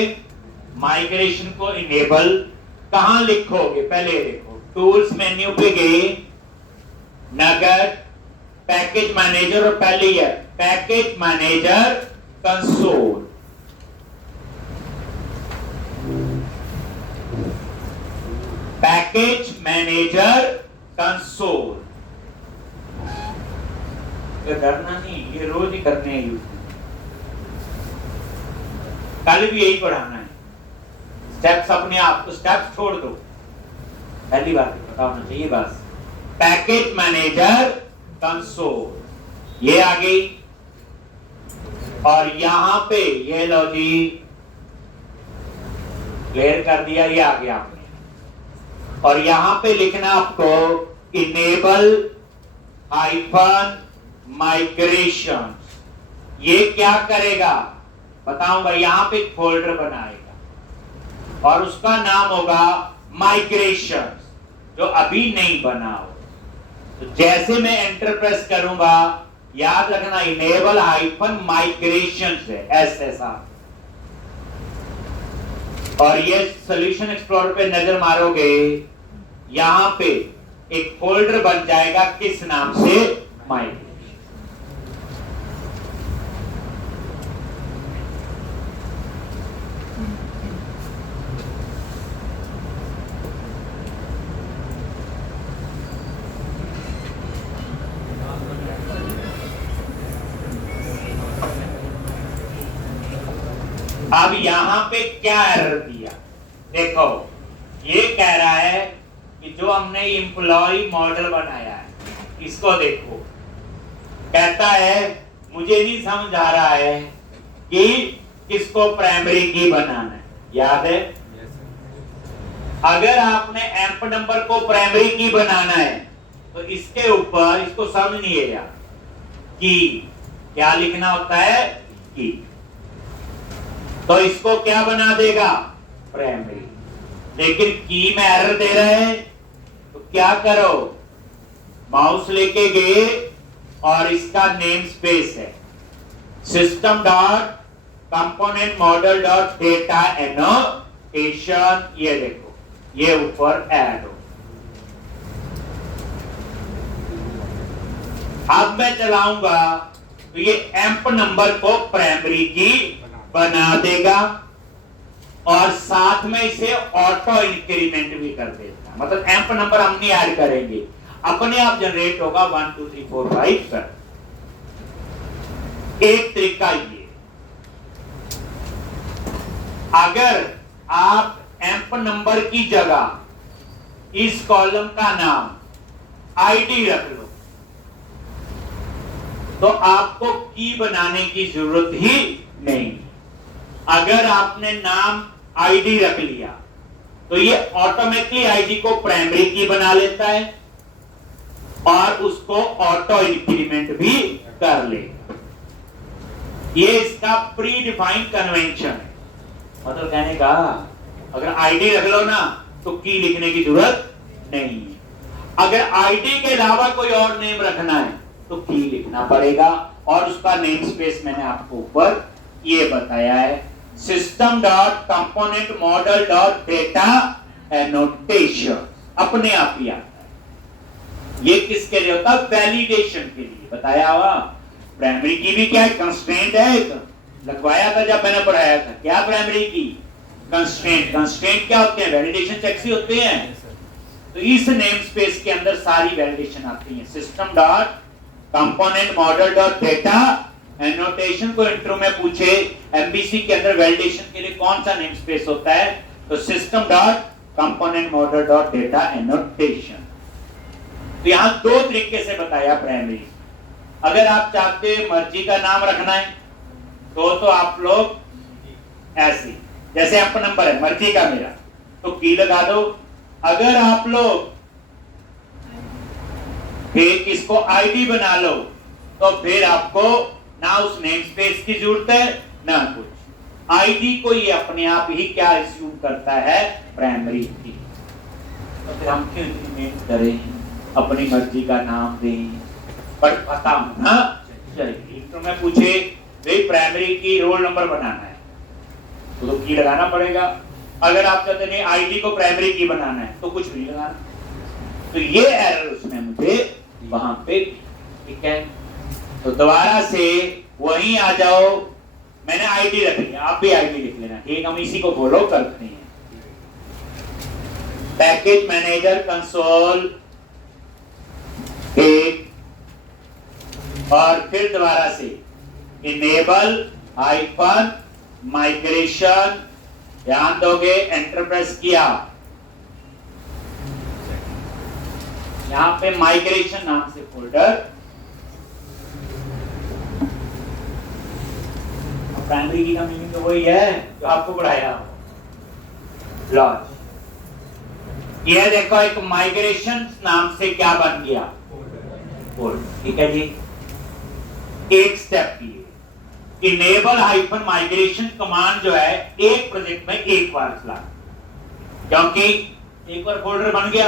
माइग्रेशन को इनेबल कहां लिखोगे? पहले देखो, टूल्स मेन्यू पे गए, नगद, पैकेज मैनेजर, और पहले है package manager console. Package manager console, डरना नहीं, ये रोज ही करने हैं यूज, कल भी यही पढ़ाना है। स्टेप्स अपने आप तो स्टेप्स छोड़ दो, पहली बात पता होना चाहिए बस। पैकेज मैनेजर कंसोल ये आ गई, और यहां पे ये लो जी, क्लियर कर दिया, ये आ गया आपने। और यहां पे लिखना आपको इनेबल हाइफन माइग्रेशन। ये क्या करेगा बताऊंगा। यहां पे एक फोल्डर बनाएगा और उसका नाम होगा माइग्रेशन, जो अभी नहीं बना हो। तो जैसे मैं एंटर प्रेस करूंगा, याद रखना इनेबल हाइफन माइग्रेशन है, ऐसा और ये सॉल्यूशन एक्सप्लोरर पे नजर मारोगे, यहां पे एक फोल्डर बन जाएगा किस नाम से, माइग्रेशन। अब यहां पे क्या एरर दिया, देखो ये कह रहा है कि जो हमने एम्प्लॉय मॉडल बनाया है इसको देखो, कहता है मुझे नहीं समझ आ रहा है कि किसको प्राइमरी की बनाना है। याद है, अगर आपने एम्प नंबर को प्राइमरी की बनाना है तो इसके ऊपर इसको समझ नहीं है यार कि क्या लिखना होता है, की। तो इसको क्या बना देगा, प्राइमरी। लेकिन की में एरर दे रहे हैं तो क्या करो, माउस लेके गए और इसका नेम स्पेस है system dot component model dot data annotation, ये देखो ये ऊपर ऐड हो। अब मैं चलाऊंगा तो ये एम्प नंबर को प्राइमरी की बना देगा और साथ में इसे ऑटो इंक्रीमेंट भी कर देगा। मतलब एम्प नंबर हम नहीं ऐड करेंगे, अपने आप जनरेट होगा 1 2 3 4 5 कर। एक तरीका ये, अगर आप एम्प नंबर की जगह इस कॉलम का नाम आईडी रख लो तो आपको की बनाने की जरूरत ही नहीं। अगर आपने नाम आईडी रख लिया तो ये ऑटोमेटिकली आईडी को प्राइमरी की बना लेता है और उसको ऑटो इंक्रीमेंट भी कर लेगा। ये इसका प्री डिफाइंड कन्वेंशन है। मतलब कहने का अगर आईडी रख लो ना तो की लिखने की जरूरत नहीं है। अगर आईडी के अलावा कोई और नेम रखना है तो की लिखना पड़ेगा और उसका नेम स्पेस मैंने आपको ऊपर ये बताया है, system dot component model dot data annotation, अपने आप ही आता है। ये किसके लिए होता है, वैलिडेशन के लिए बताया हुआ। प्राइमरी की भी क्या है, कंस्ट्रेंट है, लगवाया था जब मैंने पढ़ाया था। क्या प्राइमरी की, कंस्ट्रेंट। कंस्ट्रेंट क्या होते हैं, वैलिडेशन चेक्स ही होते हैं। तो इस नेम स्पेस के अंदर सारी वैलिडेशन आती है। System dot component model dot data annotation को इंट्रो में पूछे एमबीसी के अंदर वैलिडेशन के लिए कौन सा नेम स्पेस होता है, तो system dot component model dot data annotation. तो यहां दो तरीके से बताया प्राइमरी। अगर आप चाहते मर्जी का नाम रखना है तो आप लोग ऐसे, जैसे आपका नंबर है मर्जी का मेरा, तो की लगा दो। अगर आप लोग फिर इसको आईडी बना लो तो फिर आपको ना उस नेम स्पेस की जरूरत है ना कुछ। आईडी को ये अपने आप ही क्या एज्यूम करता है, प्राइमरी की। तो फिर हम क्यों इंक्रीमेंट करें, अपनी मर्जी का नाम दें, पर पता होना चाहिए। तो मैं पूछे भाई प्राइमरी की रोल नंबर बनाना है तो की लगाना पड़ेगा। अगर आप चाहते नहीं आईडी को प्राइमरी की बनाना है तो कुछ नहीं लगाना। तो ये एरर उसने मुझे वहां पे, ठीक है। तो दोबारा से वहीं आ जाओ, मैंने आईडी रख लिया, आप भी आईडी लिख लेना, ठीक। हम इसी को फॉलो करते हैं। पैकेज मैनेजर कंसोल एक, और फिर दोबारा से इनेबल हाइफन माइग्रेशन, ध्यान दोगे एंटर प्रेस किया, यहां पे माइग्रेशन नाम से फोल्डर, प्राइमरी की का मीनिंग तो वही है जो आपको पढ़ाया हो, लॉन्च। ये देखो एक माइग्रेशन नाम से क्या बन गया, फोल्डर, ठीक है जी। एक स्टेप की इनेबल हाइफन माइग्रेशन कमांड जो है एक प्रोजेक्ट में एक बार चला, क्योंकि एक बार फोल्डर बन गया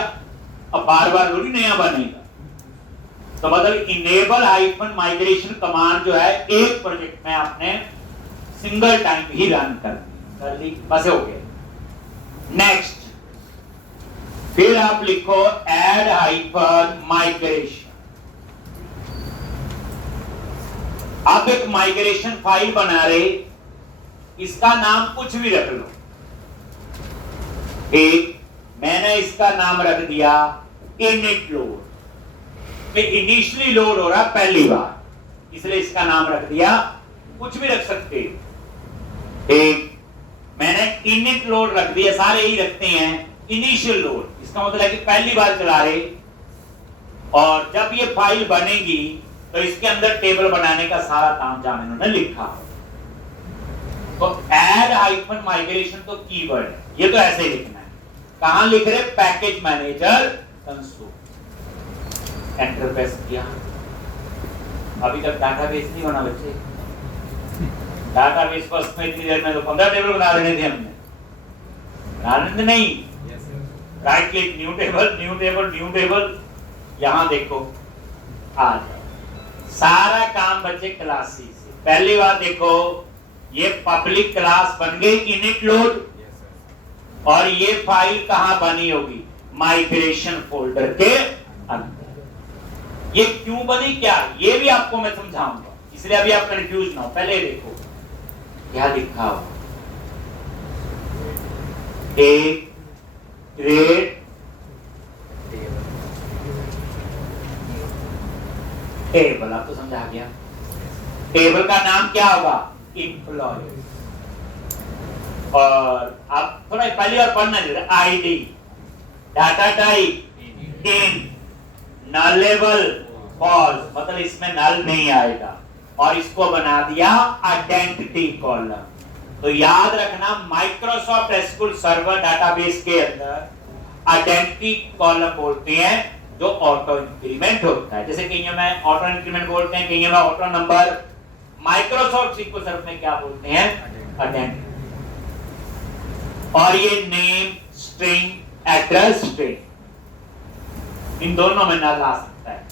अब बार बार थोड़ी नया बनेगा। तो मतलब इनेबल हाइफन माइग्रेशन कमांड जो है एक प्रोजेक्ट में आपने सिंगल टाइम ही रन कर दी, बस हो गया। नेक्स्ट, फिर आप लिखो ऐड हाइफन माइग्रेशन। आप एक माइग्रेशन फाइल बना रहे, इसका नाम कुछ भी रख लो। एक मैंने इसका नाम रख दिया इनिट लोड, इनिशियली लोड हो रहा पहली बार, इसलिए इसका नाम रख दिया, कुछ भी रख सकते। एक मैंने इनिट लोड रख दिया, सारे ही रखते हैं इनिशियल लोड, इसका मतलब है कि पहली बार चला रहे, और जब ये फाइल बनेगी तो इसके अंदर टेबल बनाने का सारा काम जान इन्होंने लिखा। तो ऐड हाइफन माइग्रेशन तो कीवर्ड है, ये तो ऐसे ही लिखना है। कहां लिख रहे? Package manager console. Enter press किया। अभी तक डाटाबेस नहीं बना बच्चे। डाटाबेस फर्स्ट में इतनी देर में तो 15 टेबल बना देने थे हमने, आनंद नहीं। Right click, new table, new table, new table, यहां देखो आ जाए सारा काम बच्चे क्लास सी से। पहली बार देखो ये पब्लिक क्लास बन गई इनिट लोड, और ये फाइल कहां बनी होगी? माइग्रेशन फोल्डर के अंदर। ये क्यों बनी, क्या, ये भी आपको मैं समझाऊंगा, इसलिए अभी आप कंफ्यूज ना हो। पहले देखो क्या लिखा हो, एक ग्रेड टेबल, आपको समझा गया। टेबल का नाम क्या होगा? एम्प्लॉय। और आप थोड़ा पहली बार पढ़ना चाहिए। ID, data type int, nullable false, मतलब इसमें नल नहीं आएगा, और इसको बना दिया आइडेंटिटी कॉलम। तो याद रखना माइक्रोसॉफ्ट एसक्यूएल सर्वर डाटाबेस के अंदर आइडेंटिटी कॉलम बोलते हैं जो ऑटो इंक्रीमेंट होता है। जैसे कहीं में ऑटो इंक्रीमेंट बोलते हैं, कहीं में auto number. Microsoft SQL server में क्या बोलते हैं? आइडेंटिटी। और ये नेम स्ट्रिंग, एड्रेस स्ट्रिंग, इन दोनों में नल आ सकता है।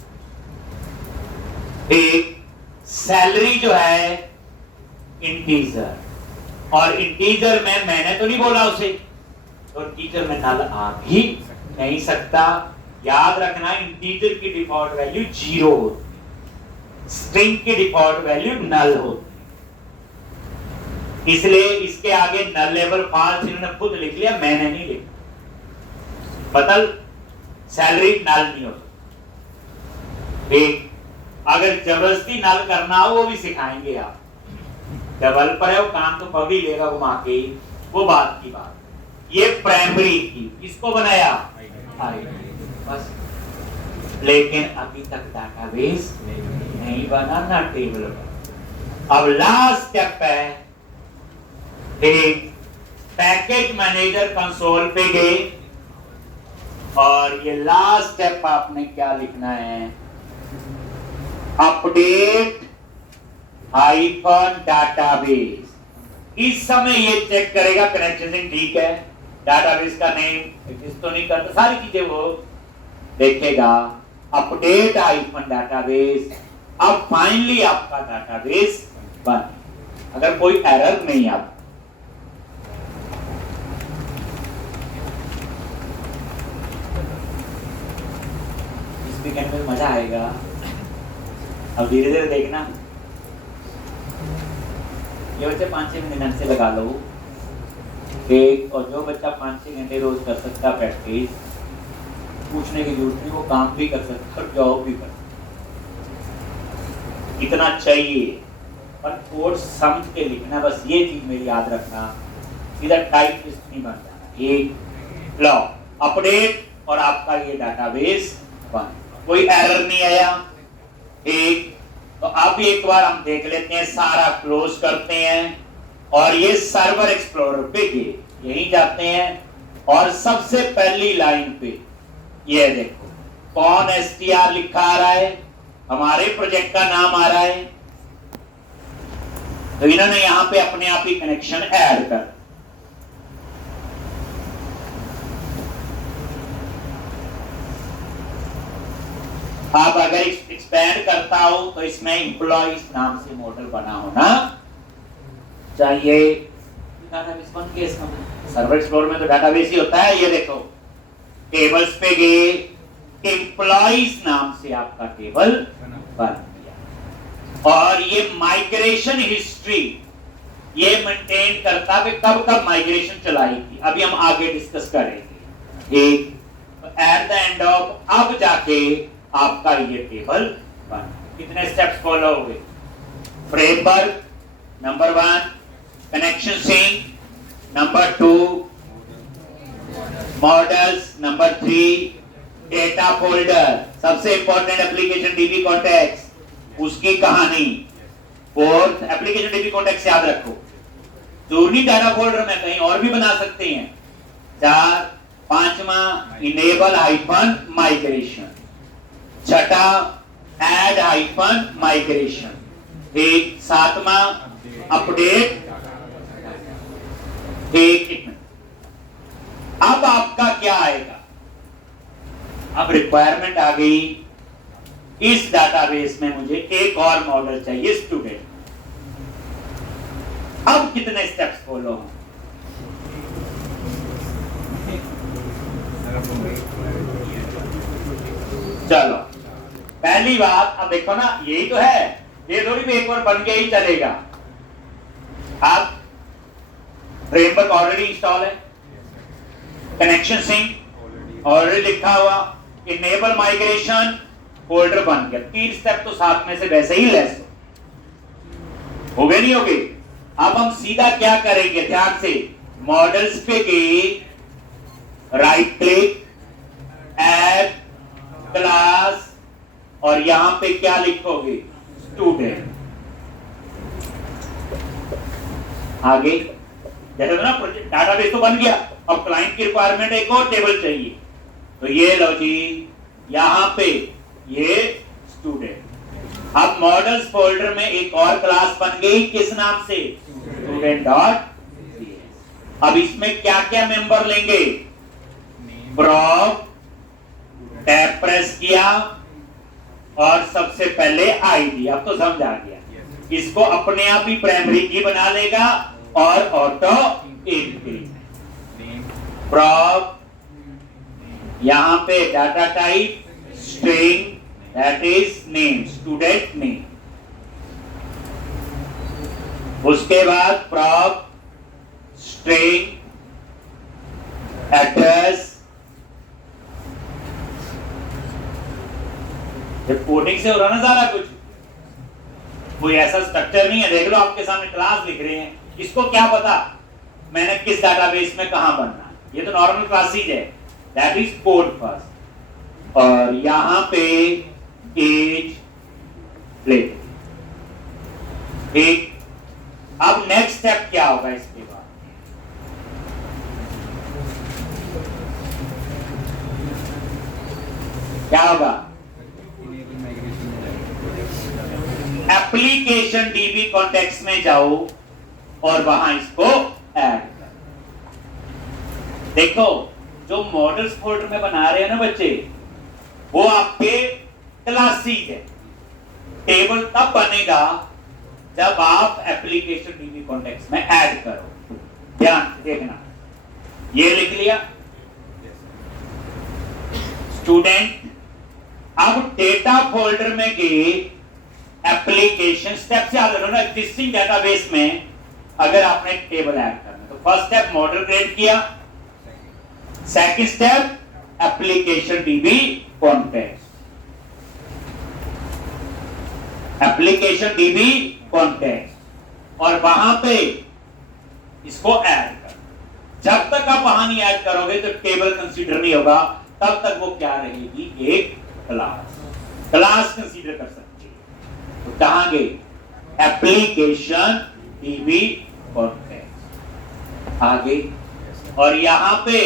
एक सैलरी जो है इंटीजर, और इंटीजर में मैंने तो नहीं बोला उसे, तो इंटीजर में नल आ भी नहीं सकता। याद रखना इंटीजर की डिफॉल्ट वैल्यू 0 होती है, स्ट्रिंग की डिफॉल्ट वैल्यू नल होती है, इसलिए इसके आगे नलेबल फॉल्स इन्होंने खुद लिख लिया, मैंने नहीं लिखा। बदल सैलरी नल नहीं हो सकती। अगर जबरदस्ती नल करना हो वो भी सिखाएंगे आप। डेवलपर है वो काम तो पभी लेगा घुमा के, वो बात की बात। ये प्राइमरी की, इसको बनाया बस, लेकिन अभी तक डाटाबेस नहीं बना ना टेबल बना। अब लास्ट स्टेप है, पैकेज मैनेजर कंसोल पे गए, और ये लास्ट स्टेप आपने क्या लिखना है? Update hyphen database. इस समय ये चेक करेगा कनेक्शन ठीक है, डाटाबेस का नेम एग्जिस्ट तो नहीं करता, सारी चीजें वो देखेगा। अपडेट हाइफन डाटाबेस, अब फाइनली आपका डाटाबेस बन, अगर कोई एरर नहीं आता। इस वीकेंड में मजा आएगा, अब धीरे धीरे देखना। ये बच्चे 5-6 मिनट से लगा लो एक, और जो बच्चा 5-6 घंटे रोज कर सकता प्रैक्टिस, पूछने की जरूरत नहीं, वो काम भी कर सकता और जॉब भी कर सकता। इतना चाहिए, पर कोड समझ के लिखना, बस ये चीज मेरी याद रखना, सीधा टाइप लिस्ट नहीं बन जाना। एक लो अपडेट, और आपका ये डाटाबेस बन, कोई एरर नहीं आया। एक तो अब एक बार हम देख लेते हैं, सारा क्लोज करते हैं, और ये सर्वर एक्सप्लोरर पे गए, यहीं जाते हैं, और सबसे पहली लाइन पे ये देखो कौन str लिखा आ रहा है, हमारे प्रोजेक्ट का नाम आ रहा है। तो इन्होंने यहां पे अपने आप ही कनेक्शन ऐड कर। आप अगर एक्सपेंड करता हो तो इसमें एम्प्लॉइज नाम से मॉडल बना होना चाहिए। डाटाबेस बन गया इसका मतलब। सर्वर एक्सप्लोरर में तो डाटाबेस ही होता है। ये देखो टेबल्स पे गए, एम्प्लॉइज नाम से आपका टेबल बन गया। और ये माइग्रेशन हिस्ट्री ये मेंटेन करता है कब कब माइग्रेशन चलाई थी, अभी हम आगे डिस्कस करेंगे। एक एट द एंड ऑफ अब जाके आपका ये टेबल बन। कितने स्टेप्स फॉलो हुए? Framework number 1, connection sync number 2, models number 3, data folder सबसे इंपॉर्टेंट एप्लीकेशन डीबी कॉन्टेक्स्ट उसकी कहानी। 4th एप्लीकेशन डीबी कॉन्टेक्स्ट याद रखो, जरूरी डाटा फोल्डर में कहीं और भी बना सकते हैं। 4, 5वां इनेबल हाइफन माइग्रेशन, 6ठा ऐड हाइफन माइग्रेशन, 7वां अपडेट। अब आपका क्या आएगा? अब रिक्वायरमेंट आ गई, इस डाटाबेस में मुझे एक और मॉडल चाहिए स्टूडेंट। अब कितने स्टेप्स फॉलो हों? चलो पहली बात, अब देखो ना यही तो है, ये थोड़ी भी एक बार बन के ही चलेगा। अब फ्रेमवर्क ऑलरेडी इंस्टॉल है, कनेक्शन सिंक ऑलरेडी लिखा हुआ, इनेबल माइग्रेशन फोल्डर बन गया। 3 स्टेप तो साथ में से वैसे ही लेस हो गए, नहीं हो गए। अब हम सीधा क्या करेंगे, ध्यान से मॉडल्स पे गए, राइट क्लिक, ऐड क्लास, और यहां पे क्या लिखोगे? स्टूडेंट। आगे जैसे ना डाटाबेस तो बन गया, अब क्लाइंट की रिक्वायरमेंट एक और टेबल चाहिए, तो ये लो जी, यहां पे ये स्टूडेंट। अब मॉडल्स फोल्डर में एक और क्लास बन गई, किस नाम से? Student dot. अब इसमें क्या क्या मेंबर लेंगे? प्रॉप, टैब प्रेस किया और सबसे पहले आईडी। अब तो समझ आ गया, इसको अपने आप ही प्राइमरी की बना लेगा और ऑटो इंक्रीज। प्रॉप, यहां पे data type string, that is name, student name. उसके बाद प्रॉप स्ट्रिंग एड्रेस। कोडिंग से हो रहा ना सारा कुछ, कोई ऐसा स्ट्रक्चर नहीं है। देख लो आपके सामने क्लास लिख रहे हैं, इसको क्या पता मैंने किस डाटाबेस में कहां बनना, ये तो नॉर्मल क्लासेज है, दैट इज कोड फर्स्ट। और यहां पे एज प्ले। ठीक, अब नेक्स्ट स्टेप क्या होगा इसके बाद? क्या होगा? एप्लीकेशन डीबी कॉन्टेक्स्ट में जाओ और वहां इसको ऐड कर। देखो जो मॉडल्स फोल्डर में बना रहे हैं ना बच्चे, वो आपके क्लासेस है। टेबल तब बनेगा जब आप एप्लीकेशन डीबी कॉन्टेक्स्ट में ऐड करो। ध्यान देखना, ये लिख लिया स्टूडेंट। अब डेटा फोल्डर में गए, एप्लीकेशन स्टेप से याद रखो ना, एग्जिस्टिंग डेटाबेस में अगर आपने टेबल ऐड करना तो फर्स्ट स्टेप मॉडल क्रिएट किया, second step application DB context, application DB context, और वहां पे इसको ऐड कर। जब तक आप वहां नहीं ऐड करोगे तो टेबल कंसीडर नहीं होगा, तब तक वो क्या रहेगी? एक क्लास कंसीडर कर सकते हैं। तो कहां गए? एप्लीकेशन डीबी कॉन्टेक्स्ट आगे, और यहां पे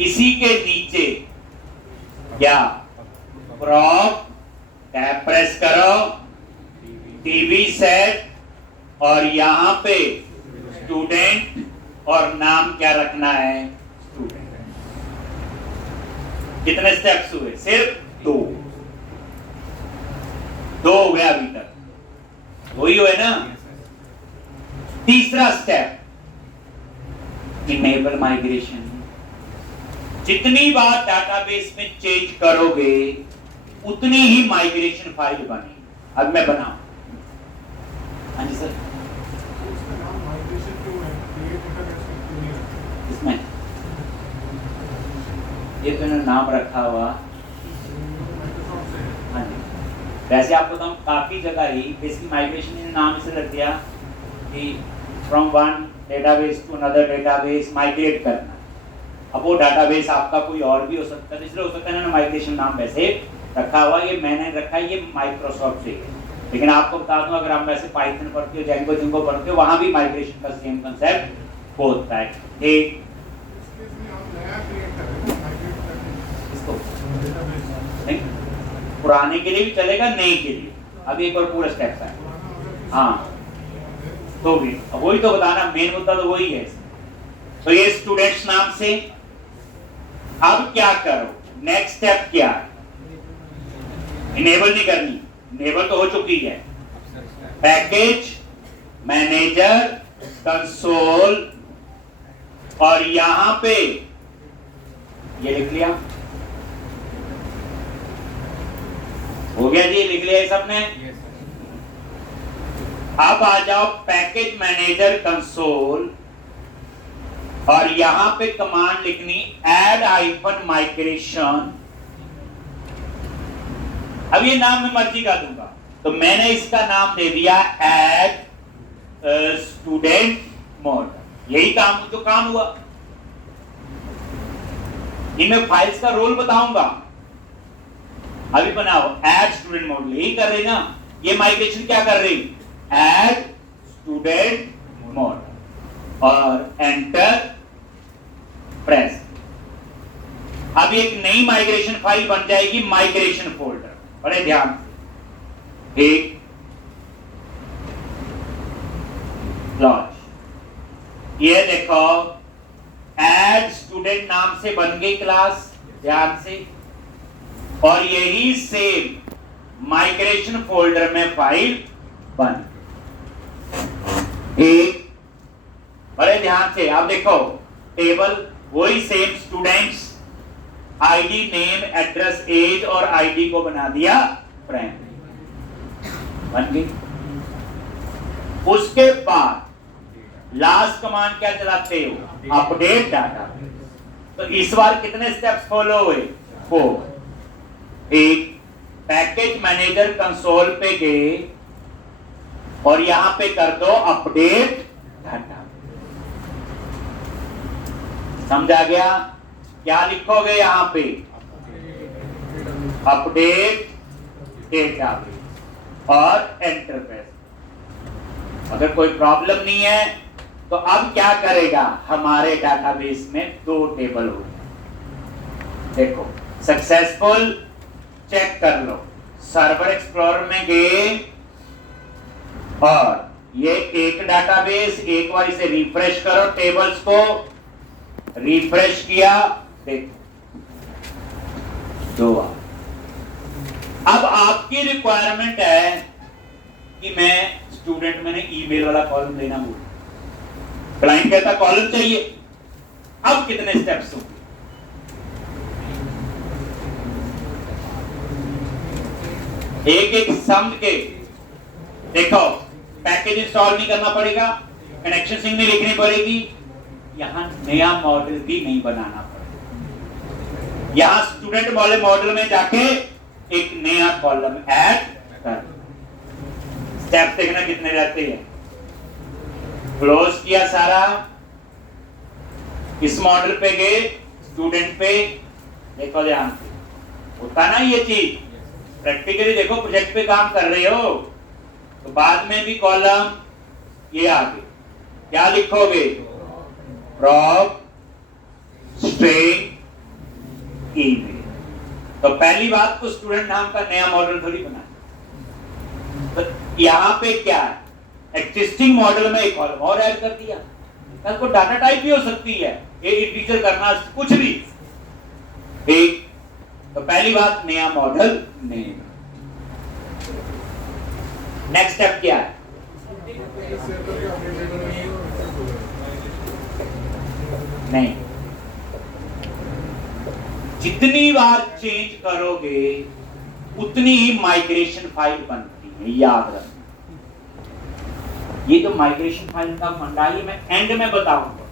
इसी के नीचे क्या? प्रॉप, टैब प्रेस करो, डीबी सेट, और यहां पे स्टूडेंट, और नाम क्या रखना है? स्टूडेंट। कितने स्टेप्स हुए? सिर्फ 2 हो गया अभी तक, वही हुए ना। तीसरा स्टेप इनेबल माइग्रेशन। जितनी बार डाटाबेस में चेंज करोगे उतनी ही माइग्रेशन फाइल बनेगी। अब मैं बनाऊं। हाँ जी सर। इसमें ये तो इन्होंने नाम रखा हुआ। हाँ जी, वैसे आपको तो काफी जगह ही बेसिक माइग्रेशन ने नाम इसे रख दिया कि from one database to another database migrate करना। अब वो डाटाबेस आपका कोई और भी हो सकता है, इसलिए हो सकता है इन्होंने माइग्रेशन नाम वैसे रखा हुआ। ये मैंने रखा है, ये माइक्रोसॉफ्ट से है। लेकिन आपको बता दूं, अगर हम वैसे पाइथन पढ़ते हो, जेंगो जिंगो पढ़ते हो, वहां भी माइग्रेशन का सेम कंसेप्ट होता है। ठीक, नहीं पुराने के लिए भी चलेगा, नए के लिए अभी एक और पूरा स्टेप है। हाँ तो भी वही तो बताना, मेन मुद्दा तो वही है। तो ये स्टूडेंट्स नाम से। अब क्या करो, नेक्स्ट स्टेप क्या है? इनेबल नहीं करनी, इनेबल तो हो चुकी है। पैकेज मैनेजर कंसोल, और यहां पे ये लिख लिया, हो गया जी, लिख लिया ये सबने। अब आ जाओ पैकेज मैनेजर कंसोल, और यहां पे कमांड लिखनी ऐड हाइफन माइग्रेशन। अब ये नाम मैं मर्जी का दूंगा, तो मैंने इसका नाम दे दिया ऐड स्टूडेंट मोड। यही काम जो काम हुआ, इनमें फाइल्स का रोल बताऊंगा। अभी बनाओ ऐड स्टूडेंट मोड, यही कर रही ना, ये माइग्रेशन क्या कर रही, ऐड स्टूडेंट मोड, और एंटर प्रेस। अब एक नई माइग्रेशन फाइल बन जाएगी, माइग्रेशन फोल्डर। बड़े ध्यान से, ठीक, लॉन्च। ये देखो ऐड स्टूडेंट नाम से बन गई क्लास, ध्यान से, और यही सेम माइग्रेशन फोल्डर में फाइल बन। एक बड़े ध्यान से, आप देखो टेबल वही same, students ID name address age और आईडी को बना दिया प्राइमरी, बन गई। उसके बाद लास्ट कमांड क्या चलाते हो, अपडेट डाटा। तो इस बार कितने स्टेप्स फॉलो हुए, 4। एक, पैकेज मैनेजर कंसोल पे गए और यहां पे कर दो अपडेट डाटा। समझा गया? क्या लिखोगे यहां पे, अपडेट डेटाबेस और एंटर प्रेस। अगर कोई प्रॉब्लम नहीं है तो अब क्या करेगा, हमारे डाटाबेस में 2 टेबल हो गए। देखो सक्सेसफुल, चेक कर लो, सर्वर एक्सप्लोरर में गए और ये एक डाटाबेस, एक बार इसे रिफ्रेश करो, टेबल्स को रिफ्रेश किया, देखो 2। अब आपकी रिक्वायरमेंट है कि मैं स्टूडेंट, मैंने ईमेल वाला कॉलम लेना भूल, क्लाइंट कहता कॉलम चाहिए। अब कितने स्टेप्स होंगे, एक एक समझ के देखो। पैकेज इंस्टॉल नहीं करना पड़ेगा, कनेक्शन सिंक नहीं लिखनी पड़ेगी, यहां नया मॉडल भी नहीं बनाना पड़ेगा। यहां स्टूडेंट वाले मॉडल में जाके एक नया कॉलम ऐड कर। स्टेप देखना कितने रहते हैं। क्लोज किया सारा, इस मॉडल पे गए, स्टूडेंट पे, देखो ध्यान से, होता ना ये चीज। प्रैक्टिकली देखो, प्रोजेक्ट पे काम कर रहे हो तो बाद में भी कॉलम ये आगे क्या लिखोगे, प्रॉप स्ट्रिंग ईमेल। तो पहली बात तो स्टूडेंट नाम का नया मॉडल थोड़ी बना, तो यहां पे क्या है, एग्जिस्टिंग मॉडल में एक कॉलम और ऐड कर दिया। तो डाटा टाइप भी हो सकती है, एक टीचर करना, कुछ भी। एक तो पहली बात नया मॉडल नेम। नेक्स्ट स्टेप क्या है, नहीं, जितनी बार चेंज करोगे उतनी ही माइग्रेशन फाइल बनती है, याद रखना। ये तो माइग्रेशन फाइल का फंडा ही मैं एंड में बताऊंगा।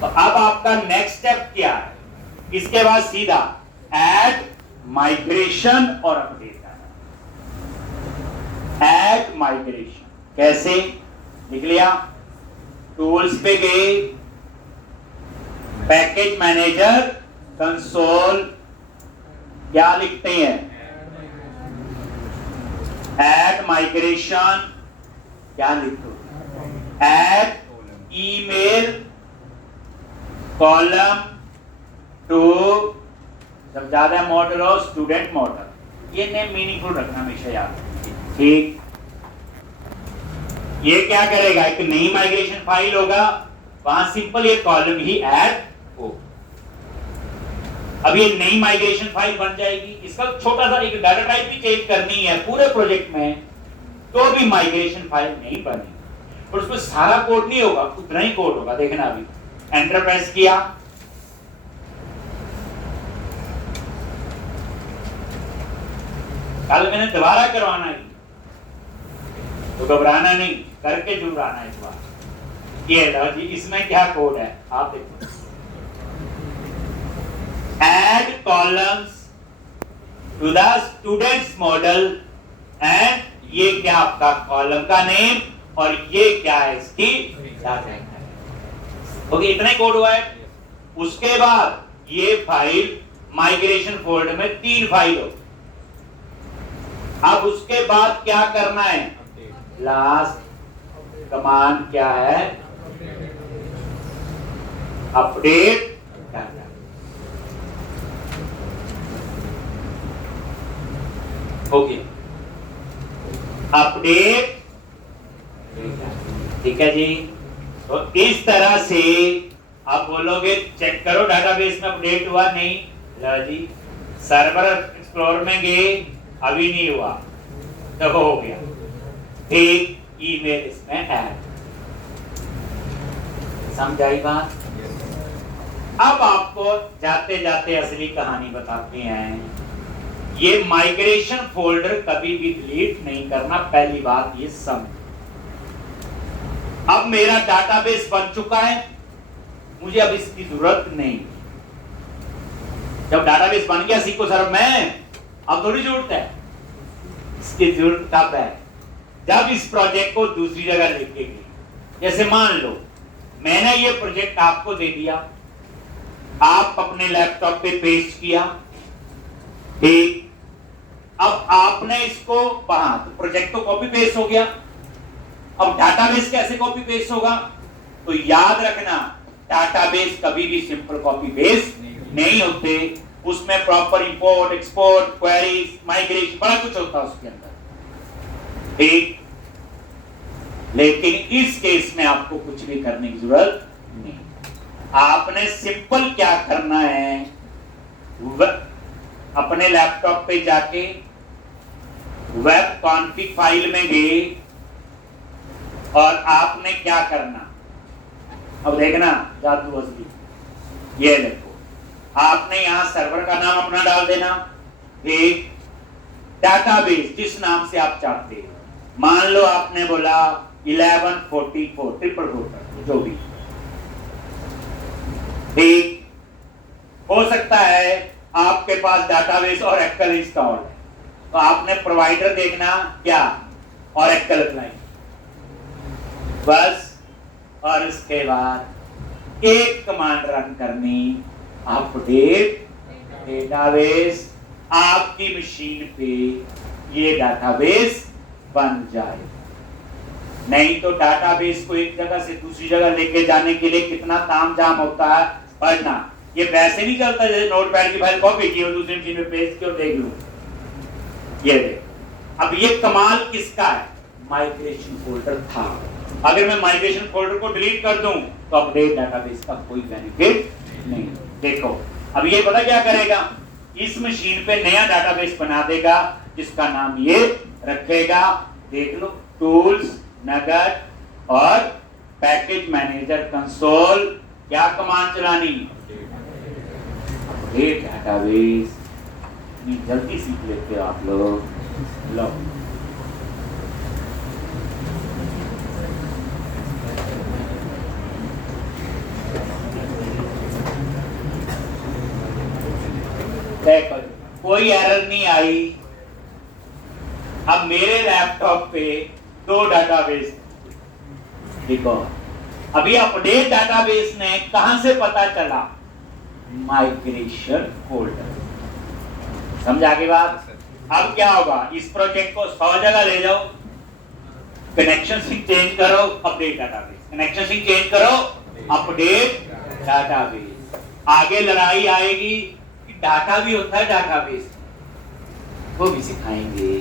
तो अब आपका नेक्स्ट स्टेप क्या है? इसके बाद सीधा ऐड माइग्रेशन और अपडेट करना। ऐड माइग्रेशन कैसे? लिख लिया, टूल्स पे गए, पैकेज मैनेजर कंसोल, क्या लिखते हैं? ऐड माइग्रेशन, क्या लिखो? ऐड ईमेल कॉलम टू, जब ज्यादा मॉडल हो स्टूडेंट मॉडल, ये नेम मीनिंगफुल रखना हमेशा याद। ठीक, ये क्या करेगा? एक नई माइग्रेशन फाइल होगा, वहां सिंपल ये कॉलम ही ऐड हो। अब ये नई माइग्रेशन फाइल बन जाएगी। इसका छोटा सा एक डाटा टाइप भी चेंज करनी है पूरे प्रोजेक्ट में, तो भी माइग्रेशन फाइल नहीं बनेगी। और उसमें सारा कोड नहीं होगा, उतना ही कोड होगा। देखना, अभी एंटर प्रेस किया, कल मैंने दोबारा करवाना है, तो घबराना नहीं, करके जरूर आना इस बार। ये लो जी, इसमें क्या कोड है आप देखो। Add columns to the students model, and ये क्या आपका कॉलम का नेम और ये क्या है इसकी डाटा। ओके, इतना ही कोड हुआ है। उसके बाद ये फाइल माइग्रेशन फोल्डर में 3 फाइल हो। अब उसके बाद क्या करना है? लास्ट कमांड क्या है? अपडेट करना। ओके, अपडेट, ठीक है जी। तो इस तरह से आप बोलोगे चेक करो डाटाबेस में अपडेट हुआ नहीं, लो जी सर्वर एक्सप्लोरर में गए, अभी नहीं हुआ, तो हो गया। ठीक, ईमेल इसमें ऐड, समझाई बात? अब आपको जाते जाते असली कहानी बताते हैं। ये माइग्रेशन फोल्डर कभी भी डिलीट नहीं करना, पहली बात ये समझ। अब मेरा डाटाबेस बन चुका है, मुझे अब इसकी जरूरत नहीं। जब डाटाबेस बन गया सीखो सर में, अब थोड़ी जरूरत है। इसकी जरूरत कब है? जब इस प्रोजेक्ट को दूसरी जगह लेके गए। जैसे मान लो मैंने ये प्रोजेक्ट आपको दे दिया, आप अपने लैपटॉप पे पेस्ट किया, ठीक। अब आपने इसको वहां, तो प्रोजेक्ट तो कॉपी पेस्ट हो गया। अब डाटाबेस कैसे कॉपी पेस्ट होगा? तो याद रखना, डाटाबेस कभी भी सिंपल कॉपी पेस्ट नहीं होते। उसमें proper import, export, queries, migration, बड़ा कुछ होता है उसके अंदर, ठीक। लेकिन इस केस में आपको कुछ भी करने की जरूरत नहीं। आपने सिंपल क्या करना है, अपने लैपटॉप पे जाके वेब कॉन्फ़िग फाइल में गए और आपने क्या करना, अब देखना जादू असली, ये देखो, आपने यहां सर्वर का नाम अपना डाल देना, एक डाटाबेस जिस नाम से आप चाहते हो। मान लो आपने बोला 1144 जो भी, ठीक। हो सकता है आपके पास डाटाबेस और एक्सेल इंस्टॉल है, तो आपने प्रोवाइडर देखना क्या, और एक्सेल अप्लाई बस। और उसके बाद एक कमांड रन करनी, अपडेट डेटाबेस। आपकी मशीन पे ये डाटाबेस बन जाए। नहीं तो डाटाबेस को एक जगह से दूसरी जगह लेके जाने के लिए कितना तामझाम होता है, पढ़ना। ये वैसे नहीं चलता जैसे नोटपैड की फाइल कॉपी की और दूसरी मशीन पे पेस्ट की और देख लो। ये देख, अब ये कमाल किसका है? माइग्रेशन फोल्डर था। अगर मैं माइग्रेशन फोल्डर को डिलीट कर दूं तो अपडेट डाटाबेस का कोई बेनिफिट नहीं। देखो अब ये पता क्या करेगा, इस मशीन पे नया डाटाबेस बना देगा जिसका नाम ये रखेगा, देख लो, टूल्स नगेट और पैकेज मैनेजर कंसोल क्या कमांड चलानी, अपडेट डाटाबेस। जल्दी सीख लेते हो आप लोग। लो देखो कोई एरर नहीं आई। अब मेरे लैपटॉप पे 2 डाटाबेस, देखो अभी अपडेट डाटाबेस ने कहां से पता चला, माइग्रेशन फोल्डर। समझा की बात। अब क्या होगा, इस प्रोजेक्ट को 100 जगह ले जाओ, कनेक्शन सिंक चेंज करो, update database, connection sync change करो, अपडेट डाटाबेस। आगे लड़ाई आएगी कि डाटा भी होता है डाटाबेस, वो भी सिखाएंगे,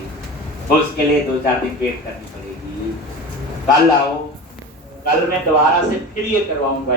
तो उसके लिए 2-4 दिन वेट करनी पड़ेगी। कल आओ, कल मैं दोबारा से फिर ये करवाऊंगा।